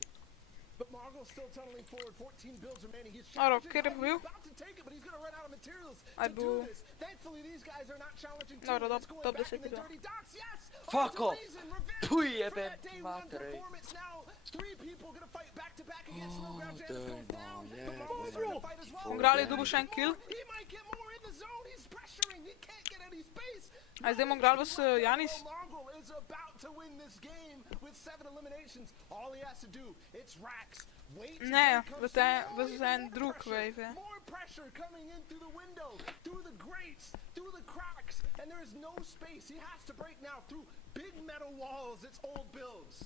But Mongrel's still tunneling forward. 14 builds remaining. He's Aro, kjer je bil? about to take it, but he's going to run out of materials Aj to bil... do this. Thankfully, these guys are not challenging too Dobro, much. top 10 je bil. Yes! Fuck off! Puj jebe Day one materej. performance now. 3 people going to fight back to back against low ground. Janis daj, goes down. no, But Mongrel's starting to fight as well. Mongrel je dobil še en kill. He might get more in the zone. He's pressuring. He can't get any space. A zdaj Mongrel vs Janis. Mongrel is about to win this game with 7 eliminations. All he has to do, it's racks. Ne, vs en drug wave je. More pressure coming in through the window, through the grates, through the cracks, and there is no space. He has to break now through big metal walls. It's old builds.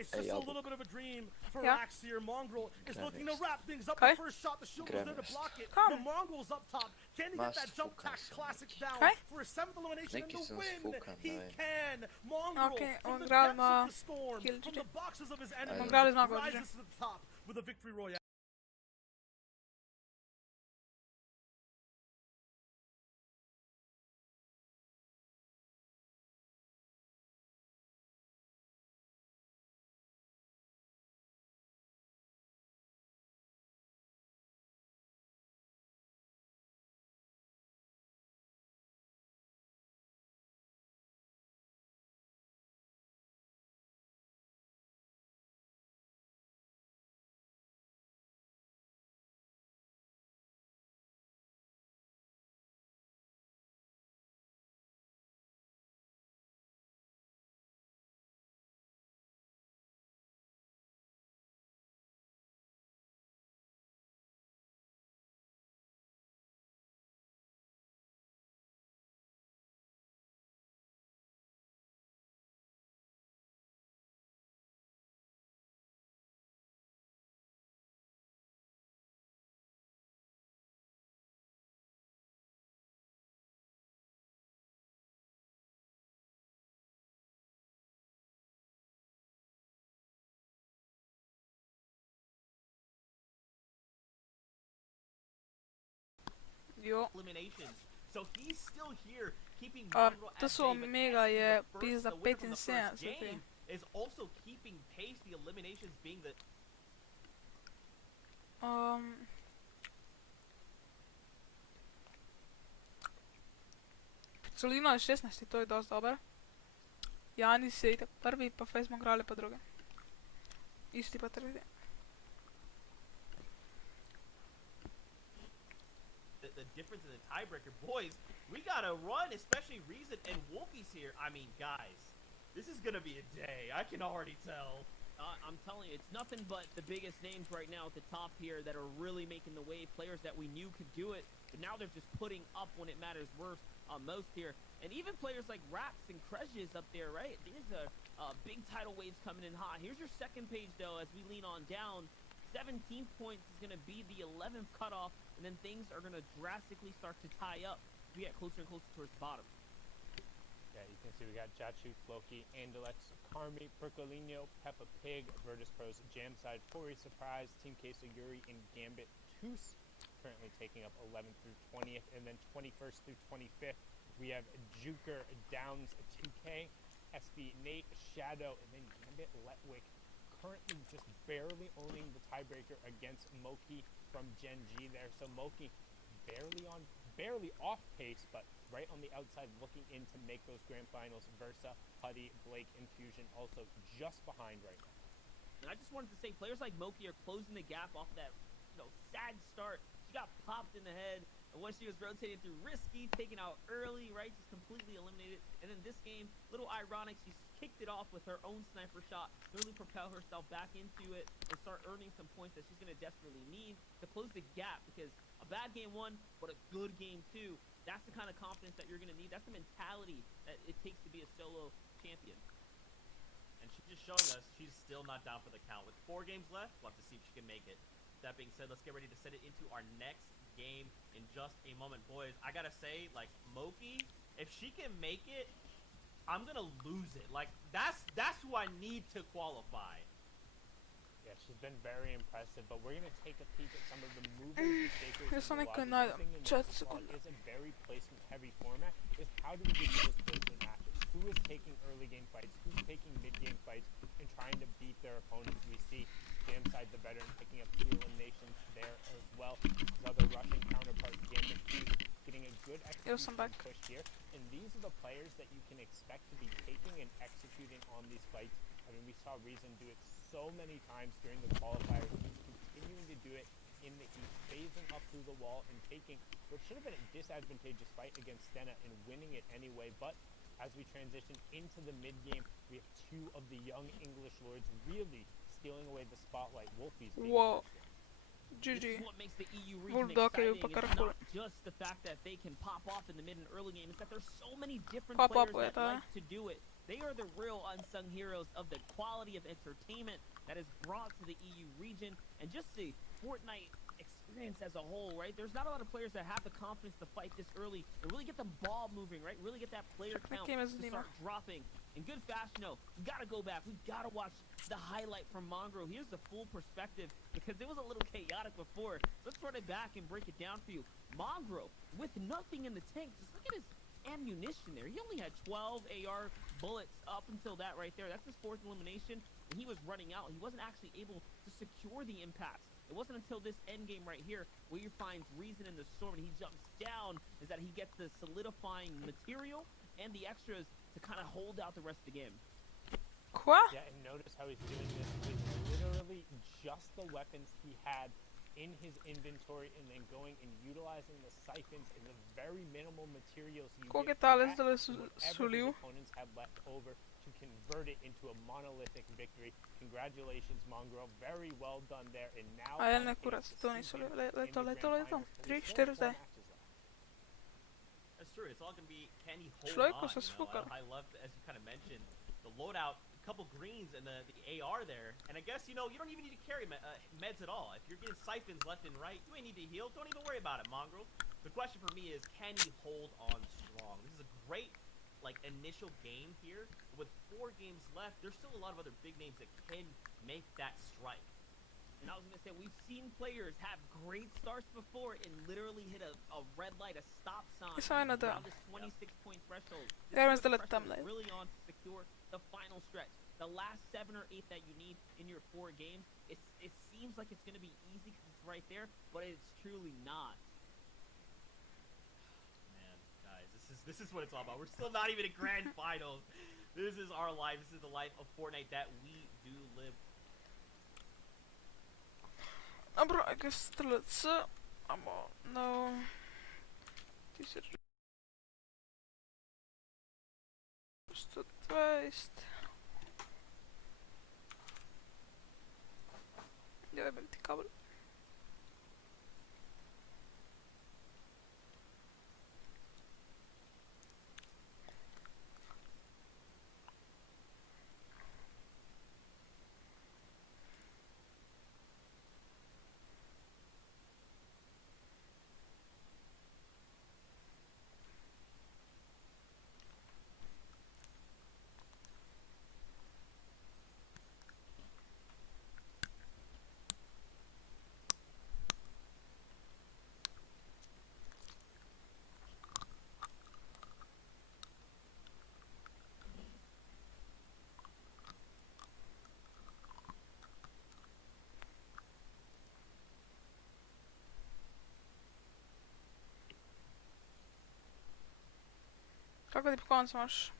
It's just a little bit of a dream for Yeah. Rax here. Mongrel is looking to wrap things up. Okay. The first shot, the shield was there to block it. Come. The Mongrel's up top. Can he get that jump tack classic down Okay. for a 7th elimination and Neki the sem win? sfukan, He daj. can. Mongrel Okay, from the Mongrel depths ma of the storm, kill from GG. the boxes of his enemies, Mongrel je zmagal, GG. rises to the top with a victory royale. Jo. eliminations. So he's still here keeping To Mongrel so at bay, but Omega actually je the pizda the win from the first 75. game is also keeping pace, the eliminations being the Pirculina je 16, to je dosti dober. Janis je itak prvi, pa Face Mongrel je pa drugi. Isti pa tretji. the difference in the tiebreaker. Boys, we gotta run, especially Reason and Wolfie's here. I mean, guys, this is gonna be a day. I can already tell. I'm telling you, it's nothing but the biggest names right now at the top here that are really making the wave. Players that we knew could do it, but now they're just putting up when it matters most here. And even players like Rax and Krej's up there, right? These are big tidal waves coming in hot. Here's your second page, though, as we lean on down. 17 points is going to be the 11th cutoff, and then things are going to drastically start to tie up as we get closer and closer towards the bottom. Yeah, you can see we got Jachu, Floki, Andalex, Carmi, Percolino, Peppa Pig, Virtus Pros, Jamside, Fori Surprise, Team Queso, Yuri, and Gambit Toos currently taking up 11th through 20th, and then 21st through 25th. We have Juker, Downs, 2K, SB, Nate, Shadow, and then Gambit Letwick currently just barely owning the tiebreaker against Moki from Gen G there. So Moki barely off pace, but right on the outside looking in to make those grand finals. Versa, Putty, Blake, and Fusion also just behind right now. And I just wanted to say, players like Moki are closing the gap off that, sad start. She got popped in the head, and once she was rotated through Risky, taken out early, right, just completely eliminated. And in this game, little ironic, she kicked it off with her own sniper shot, really propel herself back into it and start earning some points that she's going to desperately need to close the gap, because a bad game one, but a good game two, that's the kind of confidence that you're going to need. That's the mentality that it takes to be a solo champion. And she's just showing us she's still not down for the count. With 4 games left, we'll have to see if she can make it. That being said, let's get ready to set it into our next game in just a moment. Boys, I gotta say, like, Moki, if she can make it, I'm gonna lose it. Like, that's who I need to qualify. Yeah, she's been very impressive, but we're gonna take a peek at some of the movers and shakers. Ja sam nekoj One najdem. thing in 4 this squad sekunde. is a very placement-heavy format. Is how do we get those placement matches? Who is taking early game fights? Who's taking mid game fights and trying to beat their opponents? We see Jamside, the veteran, picking up 2 eliminations there as well. His other Russian counterpart, Gambit Toos, getting a good execution push here. And these are the players that you can expect to be taking and executing on these fights. I mean, we saw Reason do it so many times during the qualifiers. He's continuing to do it in the heat, phasing up through the wall and taking what should have been a disadvantageous fight against Stena and winning it anyway. But as we transition into the mid game, we have 2 of the young English lords really stealing away the spotlight. Wolfie's being Wow. This GG. is what makes the EU region Bulldog je exciting. pak It's Rakul. not just the fact that they can pop off in the mid and early game. It's that there's so many different Pop up players that with, like to do it. They are the real unsung heroes of the quality of entertainment that is brought to the EU region, and just the Fortnite experience as a whole, right? There's not a lot of players that have the confidence to fight this early and really get the ball moving, right? Really get that player count to start dropping. In good fashion, we gotta go back. We gotta watch the highlight from Mongrel. Here's the full perspective, because it was a little chaotic before. So let's run it back and break it down for you. Mongrel, with nothing in the tank, just look at his ammunition there. He only had 12 AR bullets up until that right there. That's his 4th elimination, and he was running out. He wasn't actually able to secure the impacts. It wasn't until this end game right here where he finds Reason in the storm and he jumps down is that he gets the solidifying material and the extras to kind of hold out the rest of the game. Quoi? Yeah, and notice how he's doing this with literally just the weapons he had in his inventory, and then going and utilizing the siphons and the very minimal materials you Koliko je get ta from les dole whatever sulil? his opponents had left over to convert it into a monolithic victory. Congratulations, Mongrel. Very well done there. And now A ja on ne pace kurac, to to see nisu him leto. in the grand finals, but 3, we still 4 have 4 zdaj. matches left. That's true. It's all gonna be, can he hold Človeko on? se sfukal. I love, as you kind of mentioned, the loadout, a couple greens and the AR there. And I guess, you don't even need to carry meds at all. If you're getting siphons left and right, you ain't need to heal. Don't even worry about it, Mongrel. The question for me is, can he hold on strong? This is a great, initial game here. With 4 games left, there's still a lot of other big names that can make that strike. And I was going to say, we've seen players have great starts before and literally hit a red light, a stop sign Sain nähdä. around this 26-point threshold. Järven This tälle pressure tämmöinen. really on to secure the final stretch. The last 7 or 8 that you need in your 4 games, it seems like it's going to be easy because it's right there, but it's truly not. Man, guys, this is what it's all about. We're still not even in grand finals. This is our life. This is the life of Fortnite that we do live. Dobro, I guess let's no. Just 20. Jebem ti kabel. Kako ti po koncu imaš?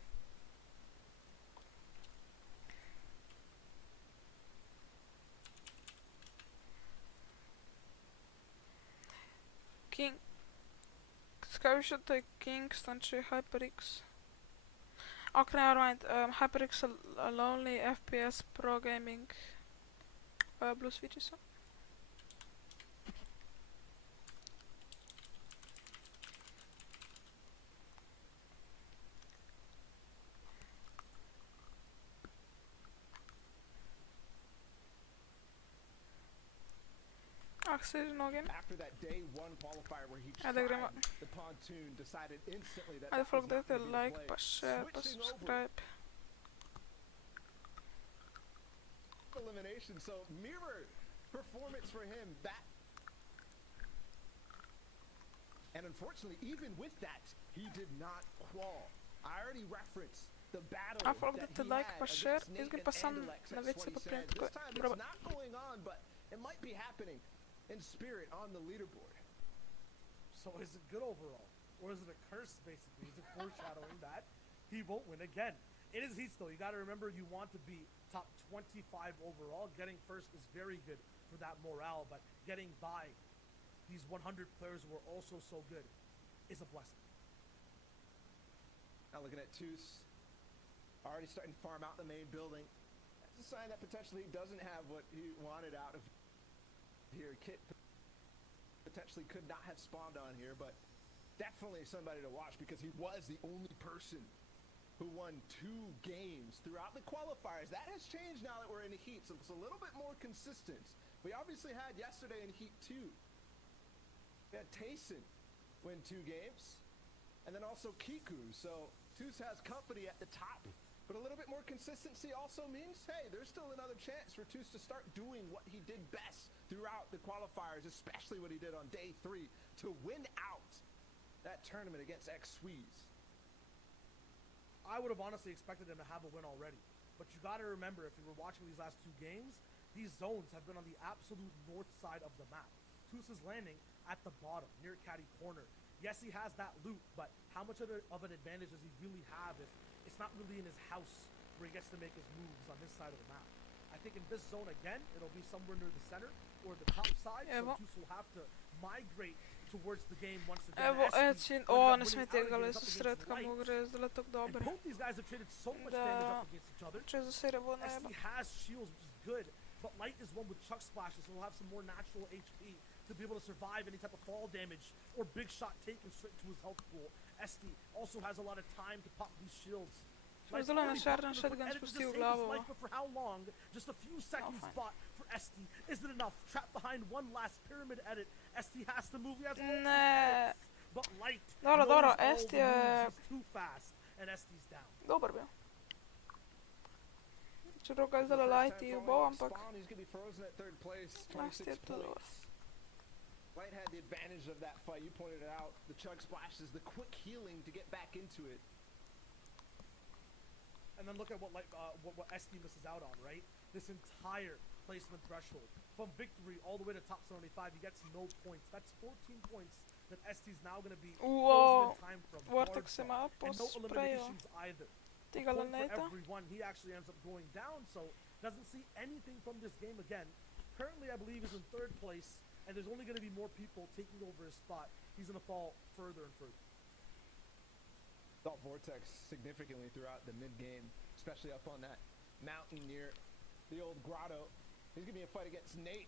King... Kaj više to je Kingston či HyperX? Ok, nevermind. HyperX Lonely FPS Pro Gaming Blue Switchi su. After that day one qualifier where he tried the pontoon, decided instantly that Ajde folk dajte like, pa share, pa subscribe. Elimination, so mirror performance for him. That, and unfortunately, even with that, he did not qual. I already referenced the battle A folk that dajte he like, had pa against share, Nate izgin and pa sam Andalex. na That's već what se he pa said. prijem This tako. time Bravo. it's not going on, but it might be happening in spirit on the leaderboard. So is it good overall? Or is it a curse, basically? Is it foreshadowing that he won't win again? It is Heats, though. You got to remember you want to be top 25 overall. Getting first is very good for that morale, but getting by these 100 players who are also so good is a blessing. Now looking at Toos, already starting to farm out the main building. That's a sign that potentially he doesn't have what he wanted out of here. Kit potentially could not have spawned on here, but definitely somebody to watch because he was the only person who won 2 games throughout the qualifiers. That has changed now that we're in the Heat, so it's a little bit more consistent. We obviously had yesterday in Heat 2. We had Tayson win 2 games, and then also Kiku. So Toos has company at the top, but a little bit more consistency also means, hey, there's still another chance for Toos to start doing what he did best throughout the qualifiers, especially what he did on day 3 to win out that tournament against X-Sweeze. I would have honestly expected him to have a win already. But you got to remember, if you were watching these last 2 games, these zones have been on the absolute north side of the map. Toos is landing at the bottom, near Caddy Corner. Yes, he has that loot, but how much of an advantage does he really have if it's not really in his house where he gets to make his moves on this side of the map? I think in this zone again, it'll be somewhere near the center or the top side, so Toos will have to migrate towards the game once again. Evo, Ecin, o, ne smijete ga li su sredka mogu reći da je tako dobar. Both these guys have traded so much damage up against each other. Če za sere bo najeba. SD has shields, which is good, but Light is one with chuck splashes, so he'll have some more natural HP to be able to survive any type of fall damage or big shot taken straight to his health pool. SD also has a lot of time to pop these shields. Zelo je šardan shotgun spustio u glavu. For how long? Just a few seconds spot for SD. Is it enough? Trapped behind one last pyramid edit. SD has to move. He has Ne. But Light Dobro, SD je... He's too fast and SD's down. Dobar bio. Če druga je zdala Light i ubao, ampak... Light je to dobar. Light had the advantage of that fight. You pointed it out. The chug splashes, the quick healing to get back into it. And then look at what what SD misses out on, right? This entire placement threshold. From victory all the way to top 75, he gets no points. That's 14 points that SD's now going to be frozen in time from. Vortex ima and no eliminations either. Tiga For laneta. everyone, he actually ends up going down, so doesn't see anything from this game again. Currently, I believe, is in 3rd place, and there's only going to be more people taking over his spot. He's going to fall further and further. Thought Vortex significantly throughout the mid-game, especially up on that mountain near the old grotto. He's gonna be a fight against Nate.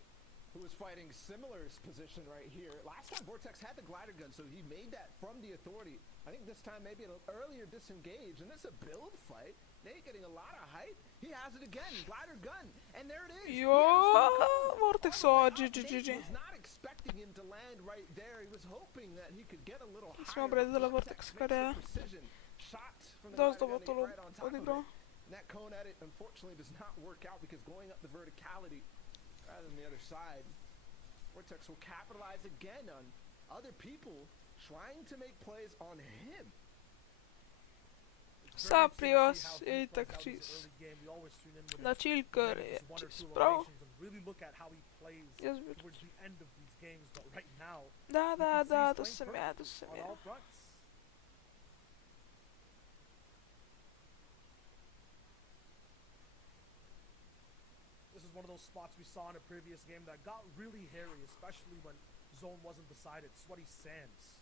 who was fighting similar position right here. Last time Vortex had the glider gun, so he made that from the authority. I think this time maybe an earlier disengage, and this is a build fight. Nate getting a lot of height. He has it again, glider gun, and there it is. Jo, Vortex GG. Was not expecting him to land right there. He was hoping that he could get a little higher. Smo obradili Vortex kada dosta dobro to odigrao. And that cone edit unfortunately does not work out because going up the verticality rather than the other side, Vortex will capitalize again on other people trying to make plays on him. Saprios i tak čist. Na čilkar je čist prav. Da, to sam ja. This is one of those spots we saw in a previous game that got really hairy, especially when zone wasn't decided. Sweaty sands.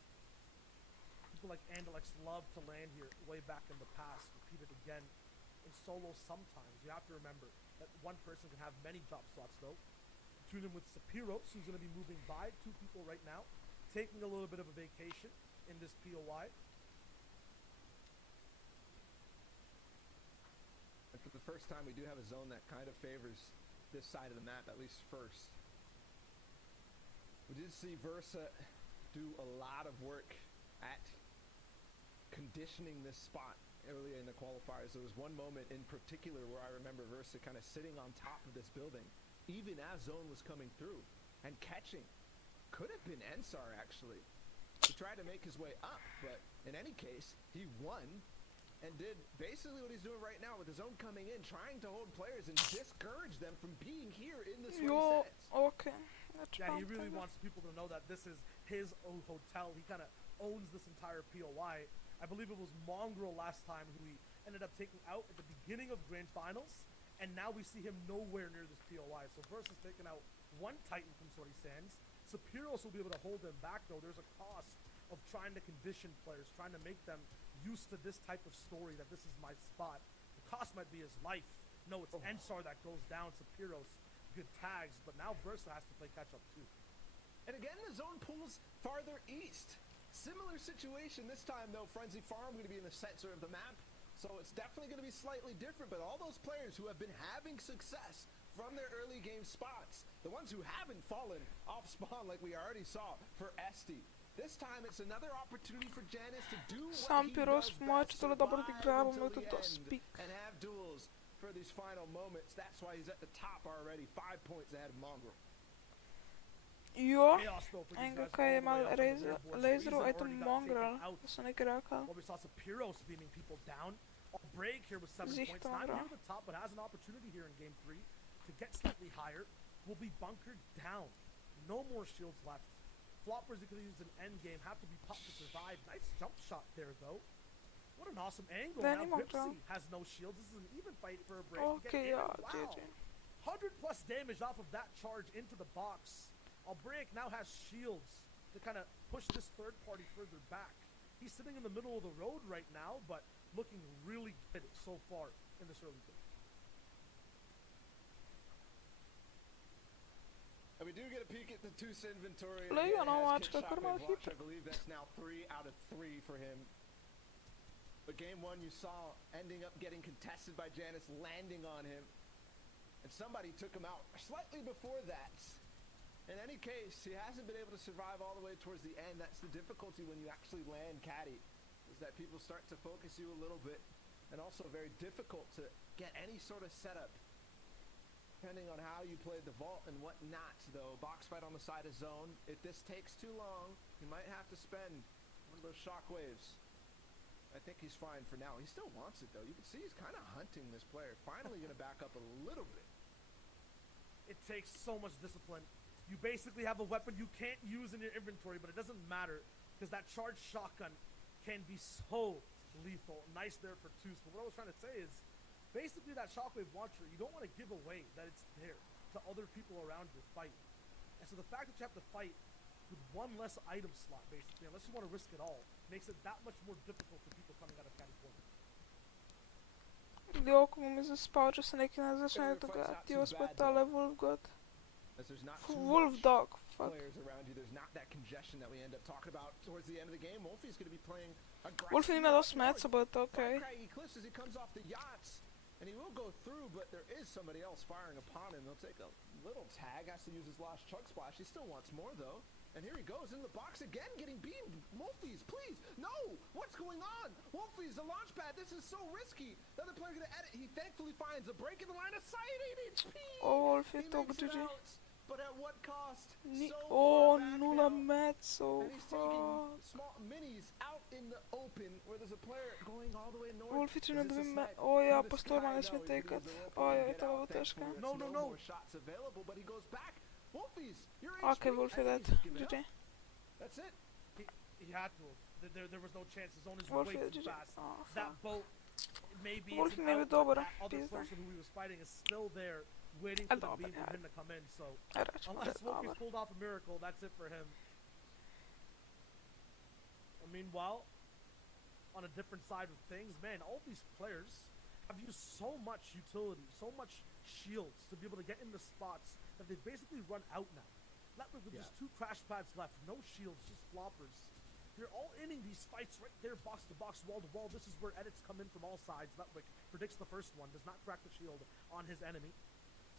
People like Andalex love to land here way back in the past. Repeat it again in solo sometimes. You have to remember that one person can have many drop slots though. Tune in with Sapiros, who's going to be moving by. Two people right now, taking a little bit of a vacation in this POI. And for the first time, we do have a zone that kind of favors this side of the map, at least first. We did see Versa do a lot of work at conditioning this spot earlier in the qualifiers. There was one moment in particular where I remember Versa kind of sitting on top of this building, even as zone was coming through, and catching. Could have been Ensar, actually. He tried to make his way up, but in any case, he won and did basically what he's doing right now with his own coming in, trying to hold players and discourage them from being here in this Jo, okay. Yeah, he really wants people to know that this is his own hotel. He kind of owns this entire POI. I believe it was Mongrel last time who he ended up taking out at the beginning of Grand Finals, and now we see him nowhere near this POI. So Versus taking out one Titan from Sweaty Sands. Sapiros will be able to hold him back, though. There's a cost of trying to condition players, trying to make them used to this type of story, that this is my spot. The cost might be his life. No, it's Ensar that goes down. Sapiros, good tags, but now Versa has to play catch-up too. And again, the zone pulls farther east. Similar situation this time, though. Frenzy Farm going to be in the center of the map, so it's definitely going to be slightly different. But all those players who have been having success from their early game spots, the ones who haven't fallen off spawn like we already saw for Esti, this time it's another opportunity for Janice to do what he does best, survive until the end and have duels for these final moments. That's why he's at the top already, 5 points ahead of Mongrel. Jo, enega kaj je mal laserov, aj to Mongrel, to so nekaj rekal. Well, we saw Sapiros beaming people down. A break here with 7 points, not near the top, but has an opportunity here in game 3 to get slightly higher. Will be bunkered down. No more shields left. Floppers that could use an end game have to be popped to survive. Nice jump shot there, though. What an awesome angle. Now Gripsy has no shields. This is an even fight for a break. Okay, yeah, wow. 100 plus damage off of that charge into the box. Albraic now has shields to kind of push this third party further back. He's sitting in the middle of the road right now, but looking really good so far in this early game. And we do get a peek at the Tooth inventory. I believe that's now 3 out of 3 for him. But game 1 you saw ending up getting contested by Janice, landing on him. And somebody took him out slightly before that. In any case, he hasn't been able to survive all the way towards the end. That's the difficulty when you actually land Caddy, is that people start to focus you a little bit, and also very difficult to get any sort of setup, depending on how you played the vault and whatnot, though. Box fight on the side of zone. If this takes too long, you might have to spend one of those shockwaves. I think he's fine for now. He still wants it, though. You can see he's kind of hunting this player. Finally going to back up a little bit. It takes so much discipline. You basically have a weapon you can't use in your inventory, but it doesn't matter because that charged shotgun can be so lethal. Nice there for Tooth. But what I was trying to say is, basically that shockwave launcher, you don't want to give away that it's there to other people around your fight. And so the fact that you have to fight with one less item slot, basically, unless you want to risk it all, makes it that much more difficult for people coming out of Caddy Corner. Gdje oko mu mi zaspao, če se neki ne začne dogajati, jo spet tale Wolf God. As there's not too Wolf much dog, fuck. players around you, there's not that congestion that we end up talking about towards the end of the game. Wolfie's going to be playing aggressive. Wolfie ima dosta meca, but okay. Craggy cliffs as he comes off the yachts, and he will go through, but there is somebody else firing upon him. He'll take a little tag, has to use his last chug splash. He still wants more though. And here he goes in the box again, getting beamed. Wolfies, please, no! What's going on? Wolfies, the launch pad, this is so risky. The other player gonna edit. He thankfully finds a break in the line of sight. 8 HP. Wolfie He tog makes it GG. out, but at what cost? Ni So o, far back nula now. meco, And he's taking fuck. small minis out in the open where there's a player going all the way north. Wolfie će Is ne this a dobi me... snipe? O ja, From the po storma sky? ne smije No, he tekat. leaves the rope O and ja, get to out. bylo teško. Thankfully, No, there's no, no. more shots available, but he goes back. Wolfies, you're Okay, HP. Wolfie I dead. think he's given up. GG. That's it. He had to have. There was no chance. The zone is Wolfie way je too GG. fast. Oh, That fuck. boat, maybe Wolfie it's an mi je out, dobar, but that other pizda. person who he was fighting is still there, waiting A for the dobar, beam for ja. him to come in. So Reći ćemo da je unless Wolfie's dobar. pulled off a miracle, that's it for him. Meanwhile, on a different side of things, man, all these players have used so much utility, so much shields to be able to get into spots that they basically run out now. Leopard with just 2 crash pads left, no shields, just floppers. They're all inning these fights right there, box to box, wall to wall. This is where edits come in from all sides. Letwick predicts the first one, does not crack the shield on his enemy.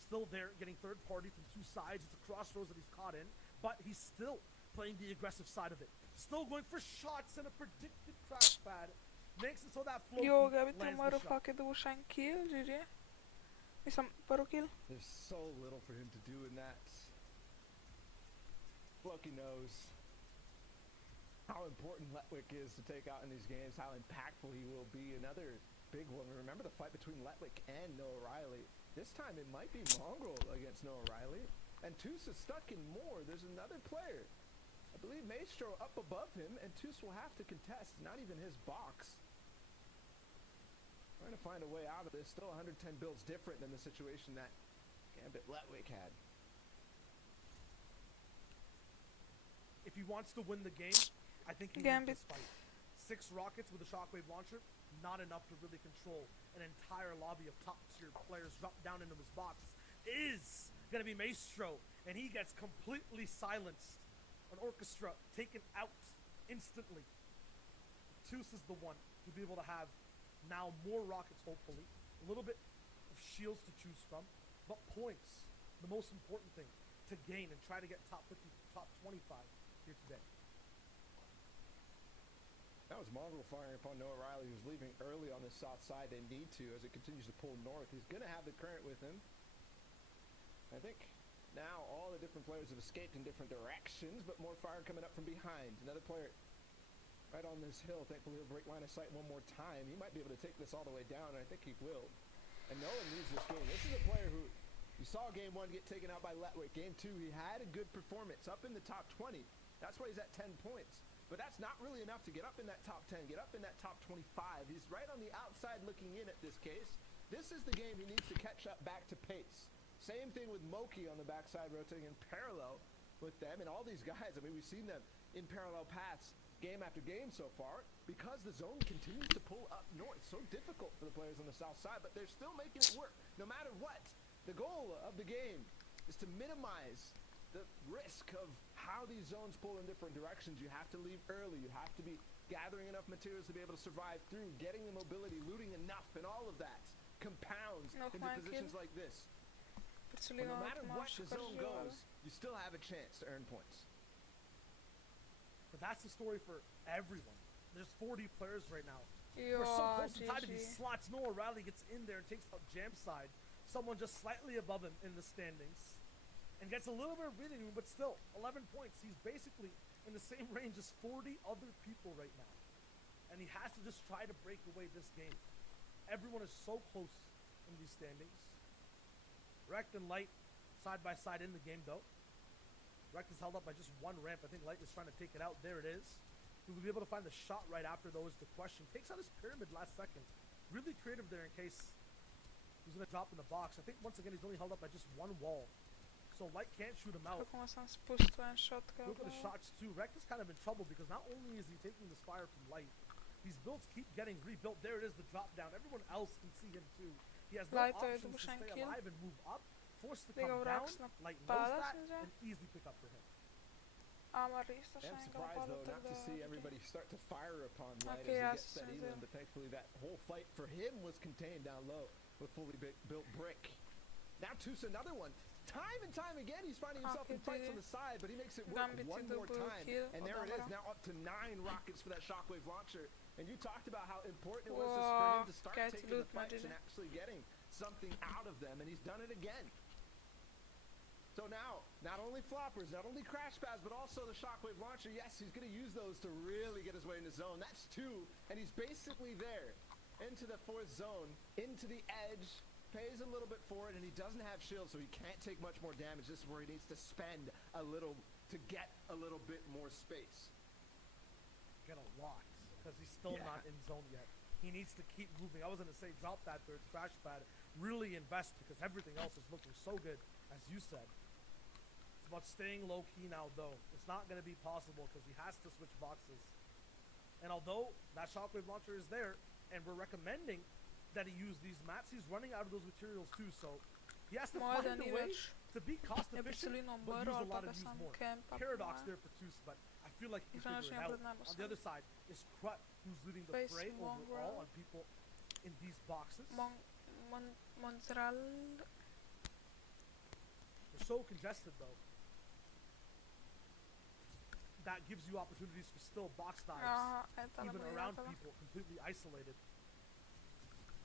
Still there, getting third party from 2 sides. It's a crossroads that he's caught in, but he's still playing the aggressive side of it. Still going for shots and a predicted crash pad. Makes it so that flow Jo, ga bi to lands the morao shot. fucking dušan kill, GG. Nisam, prvo kill. There's so little for him to do in that. Floki knows how important Letwick is to take out in these games, how impactful he will be. Another big one. Remember the fight between Letwick and Noah Riley. This time it might be Mongrel against Noah Riley. And Toos is stuck in more. There's another player. I believe Maestro up above him, and Toos will have to contest, not even his box. Trying to find a way out of this. Still 110 builds different than the situation that Gambit Letwick had. If he wants to win the game, I think he Gambit. wins this fight. 6 rockets with a shockwave launcher, not enough to really control an entire lobby of top tier players drop down into his box. Is gonna be Maestro, and he gets completely silenced. An orchestra taken out instantly. Toos is the one to be able to have now more rockets, hopefully. A little bit of shields to choose from, but points, the most important thing to gain and try to get top 50, top 25 here today. That was Mongrel firing upon Noah Riley, who's leaving early on the south side. They need to as it continues to pull north. He's going to have the current with him. I think now all the different players have escaped in different directions, but more fire coming up from behind. Another player right on this hill. Thankfully, he'll break line of sight one more time. He might be able to take this all the way down, and I think he will. And Noah needs this game. This is a player who you saw game 1 get taken out by Letwick. Game 2, he had a good performance up in the top 20. That's why he's at 10 points. But that's not really enough to get up in that top 10, get up in that top 25. He's right on the outside looking in at this case. This is the game he needs to catch up back to pace. Same thing with Moki on the backside, rotating in parallel with them. And all these guys, I mean, we've seen them in parallel paths game after game so far because the zone continues to pull up north. So difficult for the players on the south side, but they're still making it work no matter what. The goal of the game is to minimize the risk of how these zones pull in different directions. You have to leave early. You have to be gathering enough materials to be able to survive through, getting the mobility, looting enough, and all of that compounds Nog into maar een positions kill. like this. But Precies, no matter what Marsh the zone Karjova. goes, you still have a chance to earn points. But that's the story for everyone. There's 40 players right now. Jo, We're so close to tie to these GG. slots. Noah Riley gets in there and takes out Jam side. Someone just slightly above him in the standings. And gets a little bit of breathing room, but still, 11 points. He's basically in the same range as 40 other people right now. And he has to just try to break away this game. Everyone is so close in these standings. Rekt and Light side by side in the game though. Rekt is held up by just 1 ramp. I think Light is trying to take it out. There it is. He will be able to find the shot right after though is the question. Takes out his pyramid last second. Really creative there in case he's going to drop in the box. I think once again he's only held up by just 1 wall. So Light can't shoot him out. Kako sam spustio en šotka. Look at the shots too. Rekt is kind of in trouble because not only is he taking this fire from Light, these builds keep getting rebuilt. There it is, the drop down. Everyone else can see him too. He has no Light, to je options to dušan stay kill. alive and move up. forced to They come go down, rocks na like knows padas that, in there. an easy pickup for him. Ама isto še I'm enega surprised napada, though tako not to da... see everybody start to fire upon Light Okay, as ja he gets se that sem even, zdel. but thankfully that whole fight for him was contained down low with fully built brick. Now Tusa, another one. Time and time again, he's finding himself in fights on the side, but he makes it work Gambit one si more dobil time. kill And od there it is, Amara. now up to 9 rockets for that shockwave launcher. And you talked about how important it was for Wow, him to start get taking the loot, fights and Majine. actually getting something out of them, and he's done it again. So now, not only floppers, not only crash pads, but also the shockwave launcher. Yes, he's going to use those to really get his way in the zone. That's 2, and he's basically there. Into the 4th zone, into the edge, pays a little bit for it, and he doesn't have shield, so he can't take much more damage. This is where he needs to spend a little to get a little bit more space. Get a lot, because he's still not in zone yet. He needs to keep moving. I was going to say drop that 3rd crash pad, really invest, because everything else is looking so good, as you said. It's about staying low-key now, though. It's not going to be possible, because he has to switch boxes. And although that shockwave launcher is there, and we're recommending that he use these mats, he's running out of those materials too, so he has to Moja find a way največ to be cost je efficient, priselino but umrl, use a ali pa lot ga of use sam more. kempa po Paradox moje. there for Tus, but I feel like he In can to figure it načinja out. pred nama On the sam. other side is Krut, who's leading the Face fray overall mongrel. on people in these boxes. Monzral... They're so congested though. That gives you opportunities for still box dives, Aha, eta even ne around bude people, completely isolated.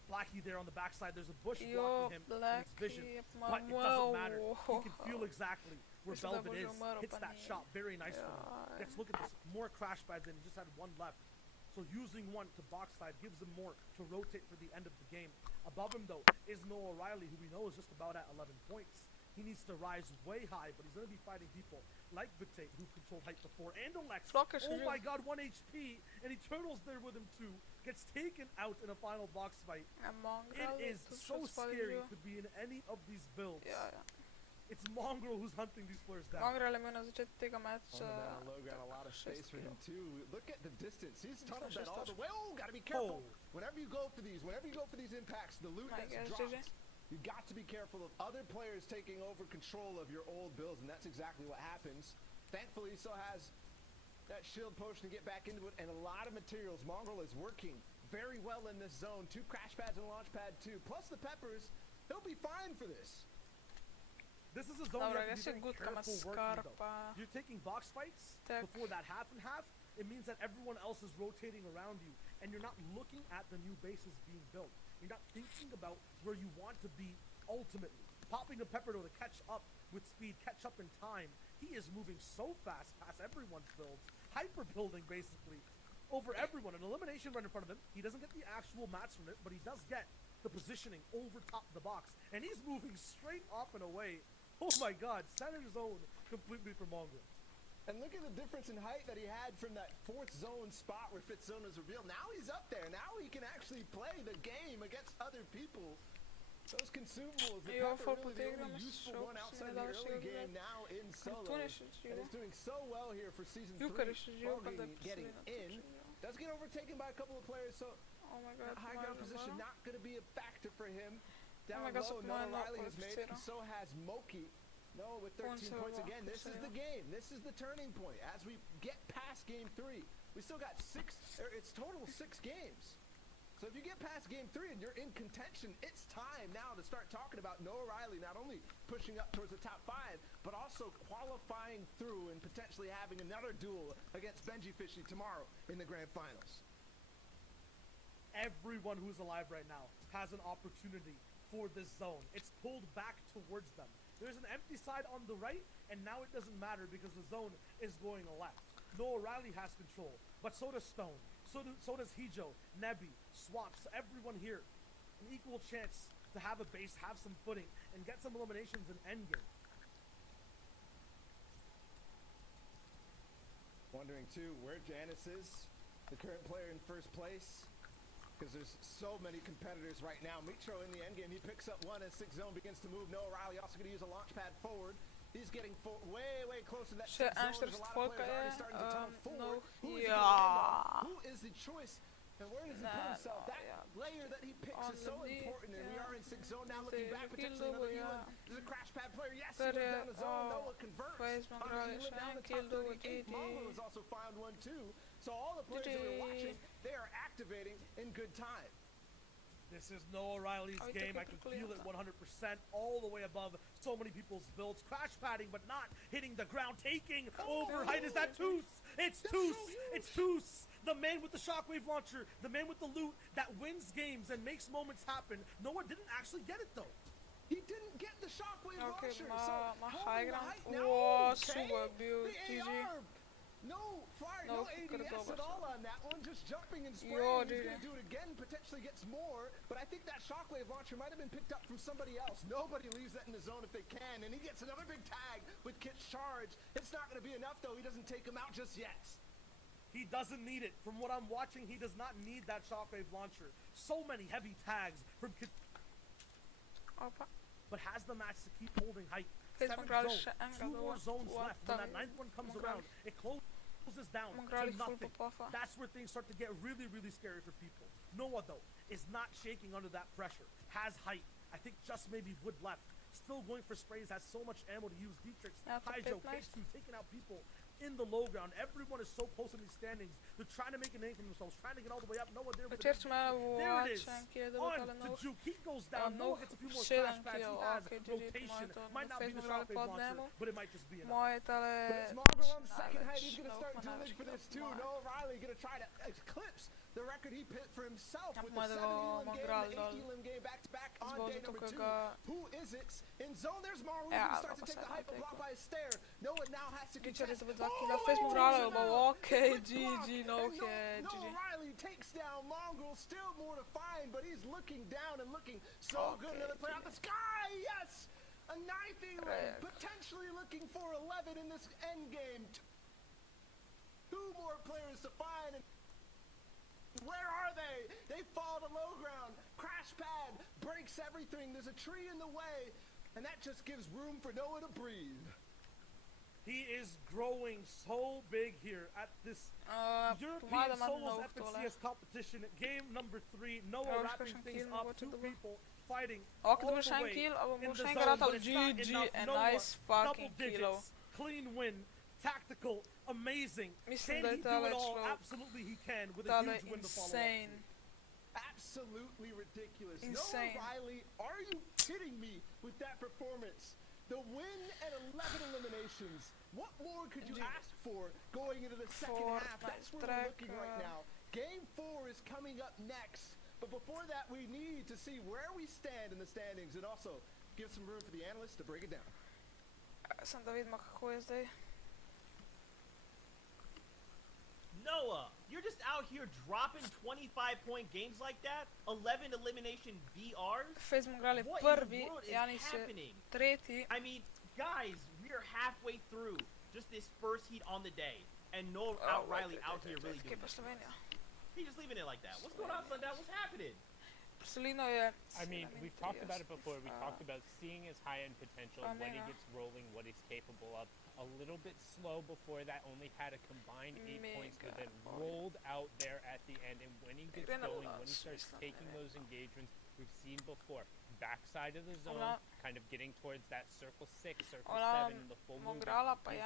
Blackie there on the backside, there's a bush Jo, blocking him in his vision, Blackie, but it doesn't matter. He can feel exactly where Mislim da Velvet bože is, umrl, hits pa that nije. shot very nicely. Jaj. Let's look at this, more crash pads in, he just had 1 left. So using 1 to box dive gives him more to rotate for the end of the game. Above him though is Noah O'Reilly, who we know is just about at 11 points. He needs to rise way high, but he's going to be fighting people like Vite, who've controlled height before, and Alex. Flokker Oh serieus. my god, 1 HP, and he turtles there with him too. Gets taken out in a final box fight. En Mongrel It is tu so što spali scary živ. to be in any of these builds. Ja, ja. It's Mongrel who's hunting these players down. Mongrel je imel na začetku tega On meča the down low ground, a lot of space 6 for him killov. too. Look at the distance. He's Mislim, tunneled that 6 all the točk. way. Oh, gotta be careful. Oh. Whenever you go for these impacts, the loot My that's guess, dropped, GG. you got to be careful of other players taking over control of your old builds, and that's exactly what happens. Thankfully, he still has that shield potion to get back into it, and a lot of materials. Mongrel is working very well in this zone. 2 crash pads and launch pad 2, plus the peppers. He'll be fine for this. This is a zone Dobro, you have jaz to je be very gutka ma careful working though. skarpa. You're taking box fights Tak. before that half and half. It means that everyone else is rotating around you, and you're not looking at the new bases being built. You're not thinking about where you want to be ultimately. Popping a pepper to catch up with speed, catch up in time. He is moving so fast past everyone's builds, hyper building basically over everyone. An elimination run in front of him. He doesn't get the actual mats from it, but he does get the positioning over top the box, and he's moving straight off and away. Oh my god, center zone completely for Mongrel. And look at the difference in height that he had from that 4th zone spot where 5th zone was revealed. Now he's up there. Now he can actually play the game against other people. Those consumables, the Jo, pepper vol really the potegnemo only se useful šel, one si outside ne the dal early še game gledati. now in Ker solo. tu ne še And živo. is doing so well here for season 3. Jukar je še živ, Well, pa da je getting prisiljen in. to živo. Does get overtaken by a couple of players, so Oh my that god, high moja ground position ljubava. not going to be a factor for him. Down Omega low, se Noah pomeni Riley has made it, and kvalificira. so has Moki. No, with 13 points again. This is the game. This is the turning point. As we get past game 3, we still got 6, it's total 6 games. So if you get past game 3 and you're in contention, it's time now to start talking about Noah Riley not only pushing up towards the top 5, but also qualifying through and potentially having another duel against Benji Fishy tomorrow in the grand finals. Everyone who's alive right now has an opportunity for this zone. It's pulled back towards them. There's an empty side on the right, and now it doesn't matter because the zone is going left. Noah Riley has control, but so does Stone. So does Hijo, Nebi, Swaps, everyone here. An equal chance to have a base, have some footing, and get some eliminations in endgame. Wondering too where Janice is, the current player in first place, because there's so many competitors right now. Mitro in the endgame, he picks up 1 as 6 zone begins to move. Noah Riley also going to use a launch pad forward. He's getting way closer to that 6 Še zone. There's a lot of Anšterst players already je, starting to come forward. no, Who is it ja. Who is the choice And where does he put himself? That layer that he picks is so important, and we are in 6 zone now, looking back, potentially another Ewan. There's a crash pad player, yes, he goes down the zone, Noah converts. On the Ewan down the top 38, Mongo has also found one too. So all the players that we're watching, they are activating in good time. This is Noah Riley's game. I can feel it 100% all the way above so many people's builds. Crash padding, but not hitting the ground. Taking over height. Is that Toos? It's Toos. It's Toos. The man with the shockwave launcher. The man with the loot that wins games and makes moments happen. Noah didn't actually get it, though. He didn't get the shockwave launcher. So high ground. Super beauty. No fire, no ADS at all on that one, just jumping and spraying. He's going to do it again, potentially gets more, but I think that shockwave launcher might have been picked up from somebody else. Nobody leaves that in the zone if they can, and he gets another big tag with Kit's charge. It's not going to be enough, though. He doesn't take him out just yet. He doesn't need it. From what I'm watching, he does not need that shockwave launcher. So many heavy tags from Kit, but has the match to keep holding height. 7th zone, 2 more zones left. When that 9th one comes around, it closes down to nothing. That's where things start to get really, really scary for people. Noah, though, is not shaking under that pressure. Has height. I think just maybe wood left. Still going for sprays. Has so much ammo to use. Dietrich, Hydro, K2, taking out people in the low ground. Everyone is so close in these standings. They're trying to make a name for themselves, trying to get all the way up. Noah there with the there it is. On to Juke. He goes down. Noah gets a few more flashbacks. He has rotation. Might not be the shockwave launcher, but it might just be enough. But it's Mongo on the second height. He's going to start dueling for this too. Noah Riley going to try to eclipse the record he put for himself with the 7 elim game, the 8 elim game back-to-back on day number 2. Who is it? In zone, there's Maru. He starts to take the hyper block by a stare. Noah now has to contest. Okay, GG, no okay, GG. Noah Riley takes down Mongrel. Still more to find, but he's looking down and looking so good. Another play out the sky. Yes! A 9th elim. Potentially looking for 11 in this end game. 2 more players to find. Where are they? They fall to low ground. Crash pad breaks everything. There's a tree in the way, and that just gives room for Noah to breathe. He is growing so big here at this European Solos FNCS competition. Game number 3. Noah wrapping things up. 2 people fighting all the way in the zone, but it's not enough. Noah, double digits, clean win, tactical, amazing. Can he do it all? Absolutely he can, with a huge win to follow up. Absolutely ridiculous. Noah Riley, are you kidding me with that performance? The win and 11 eliminations. What more could you ask for going into the second half? That's where we're looking right now. Game 4 is coming up next. But before that, we need to see where we stand in the standings and also give some room for the analysts to break it down. Noah, you're just out here dropping 25-point games like that? 11 elimination VRs? What in the world is happening? I mean, guys, we are halfway through just this first heat on the day, and Noah Riley out here really doing it. He's just leaving it like that. What's going on, Sundown? What's happening? I mean, we've talked about it before. We talked about seeing his high-end potential, when he gets rolling, what he's capable of. A little bit slow before that, only had a combined 8 points, but then rolled out there at the end. And when he gets going, when he starts taking those engagements, we've seen before. Backside of the zone, kind of getting towards that circle 6, circle 7, the full movement. He's able to put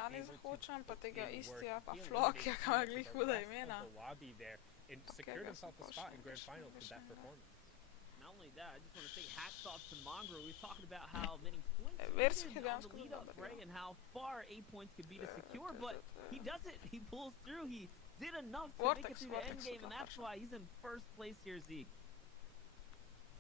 in work, the lobby there, and secured himself a spot in grand finals with that performance. Not only that, I just want to say hats off to Mongrel. We were talking about how many points he did on the lead-up fray and how far 8 points could be to secure, but he does it. He pulls through. He did enough to make it through the end game, and that's why he's in first place here, Zeke.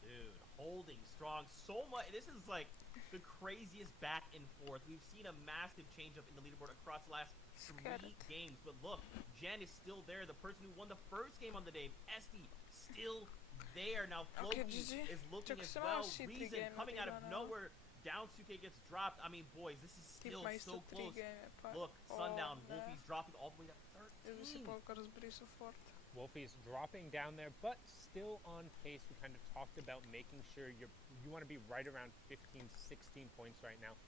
Dude, holding strong so much. This is like the craziest back and forth. We've seen a massive change up in the leaderboard across the last 3 games, but look, Jen is still there. The person who won the first game on the day, Esty, still there. Now Floki is looking as well. Reason coming out of nowhere. Down 2K gets dropped. I mean, boys, this is still so close. Look, Sundown, Wolfie's dropping all the way to 13. Wolfie's dropping down there, but still on pace. We kind of talked about making sure you want to be right around 15, 16 points right now.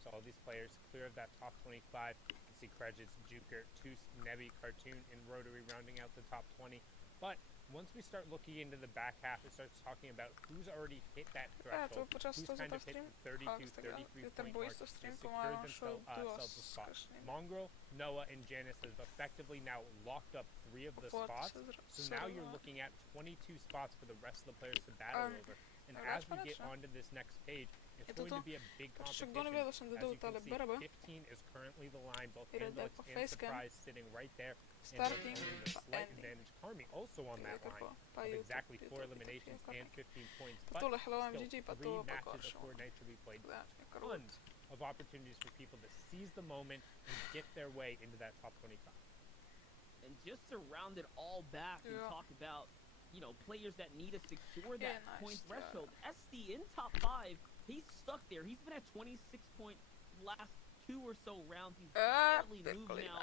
So all these players clear of that top 25. You can see Kredgitz, Juker, Toos, Nevi, Cartoon, and Rotary rounding out the top 20. But once we start looking into the back half, it starts talking about who's already hit that threshold, počas who's toho kind za of hit stream, the 32, ak ste 33 ten point boj mark isto and stream secured pomáhal, šel themselves duo a spot. skašný. Mongrel, Noah, and Janice have effectively now locked up 3 of the spots, so now you're looking at 22 spots for the rest of the players to battle over. And as we get onto this next page, it's going to be a big competition. As you can see, 15 is currently the line, both Index and Surprise sitting right there. Starting and a slight advantage. Karmi also on that line of exactly 4 eliminations and 15 points. But still 3 matches of Fortnite to be played. Tons of opportunities for people to seize the moment and get their way into that top 25. And just to round it all back and talk about, you know, players that need to secure that point threshold. SD in top 5, he's stuck there. He's been at 26 points last 2 or so rounds. He's barely moved now.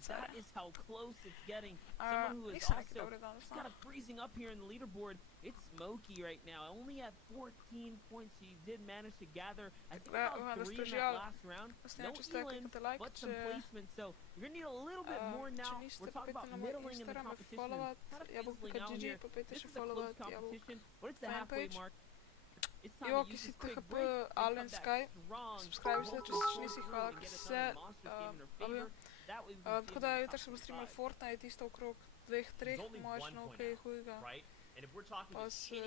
So that is how close it's getting. Someone who is also kind of freezing up here in the leaderboard. It's Smokey right now, only at 14 points. He did manage to gather, I think, about 3 in that last round. No Elin, but some placement. So you're going to need a little bit more now. We're talking about middling in the competition. Kind of fizzling out here. This is a close competition, but it's the halfway mark. Jabuk si THP, Allen Sky, subscribe se, če si nisi, hvala, ko si se, tako da jutri smo streamali Fortnite, isto okrog 2-3, močno kaj hujega. Pa si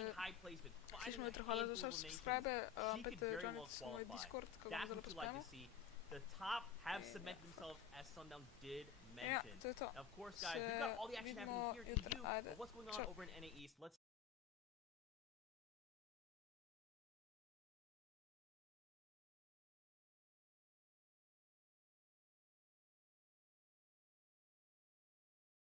smo jutri, hvala za vse subscribe, pejte joinit moj Discord, kako ga zelo pospajamo. The top have cemented themselves, as Sundown did mention. Ja, to je to. Now, of course, guys, we've got all the action happening here to you. What's going on over in NA East? Let's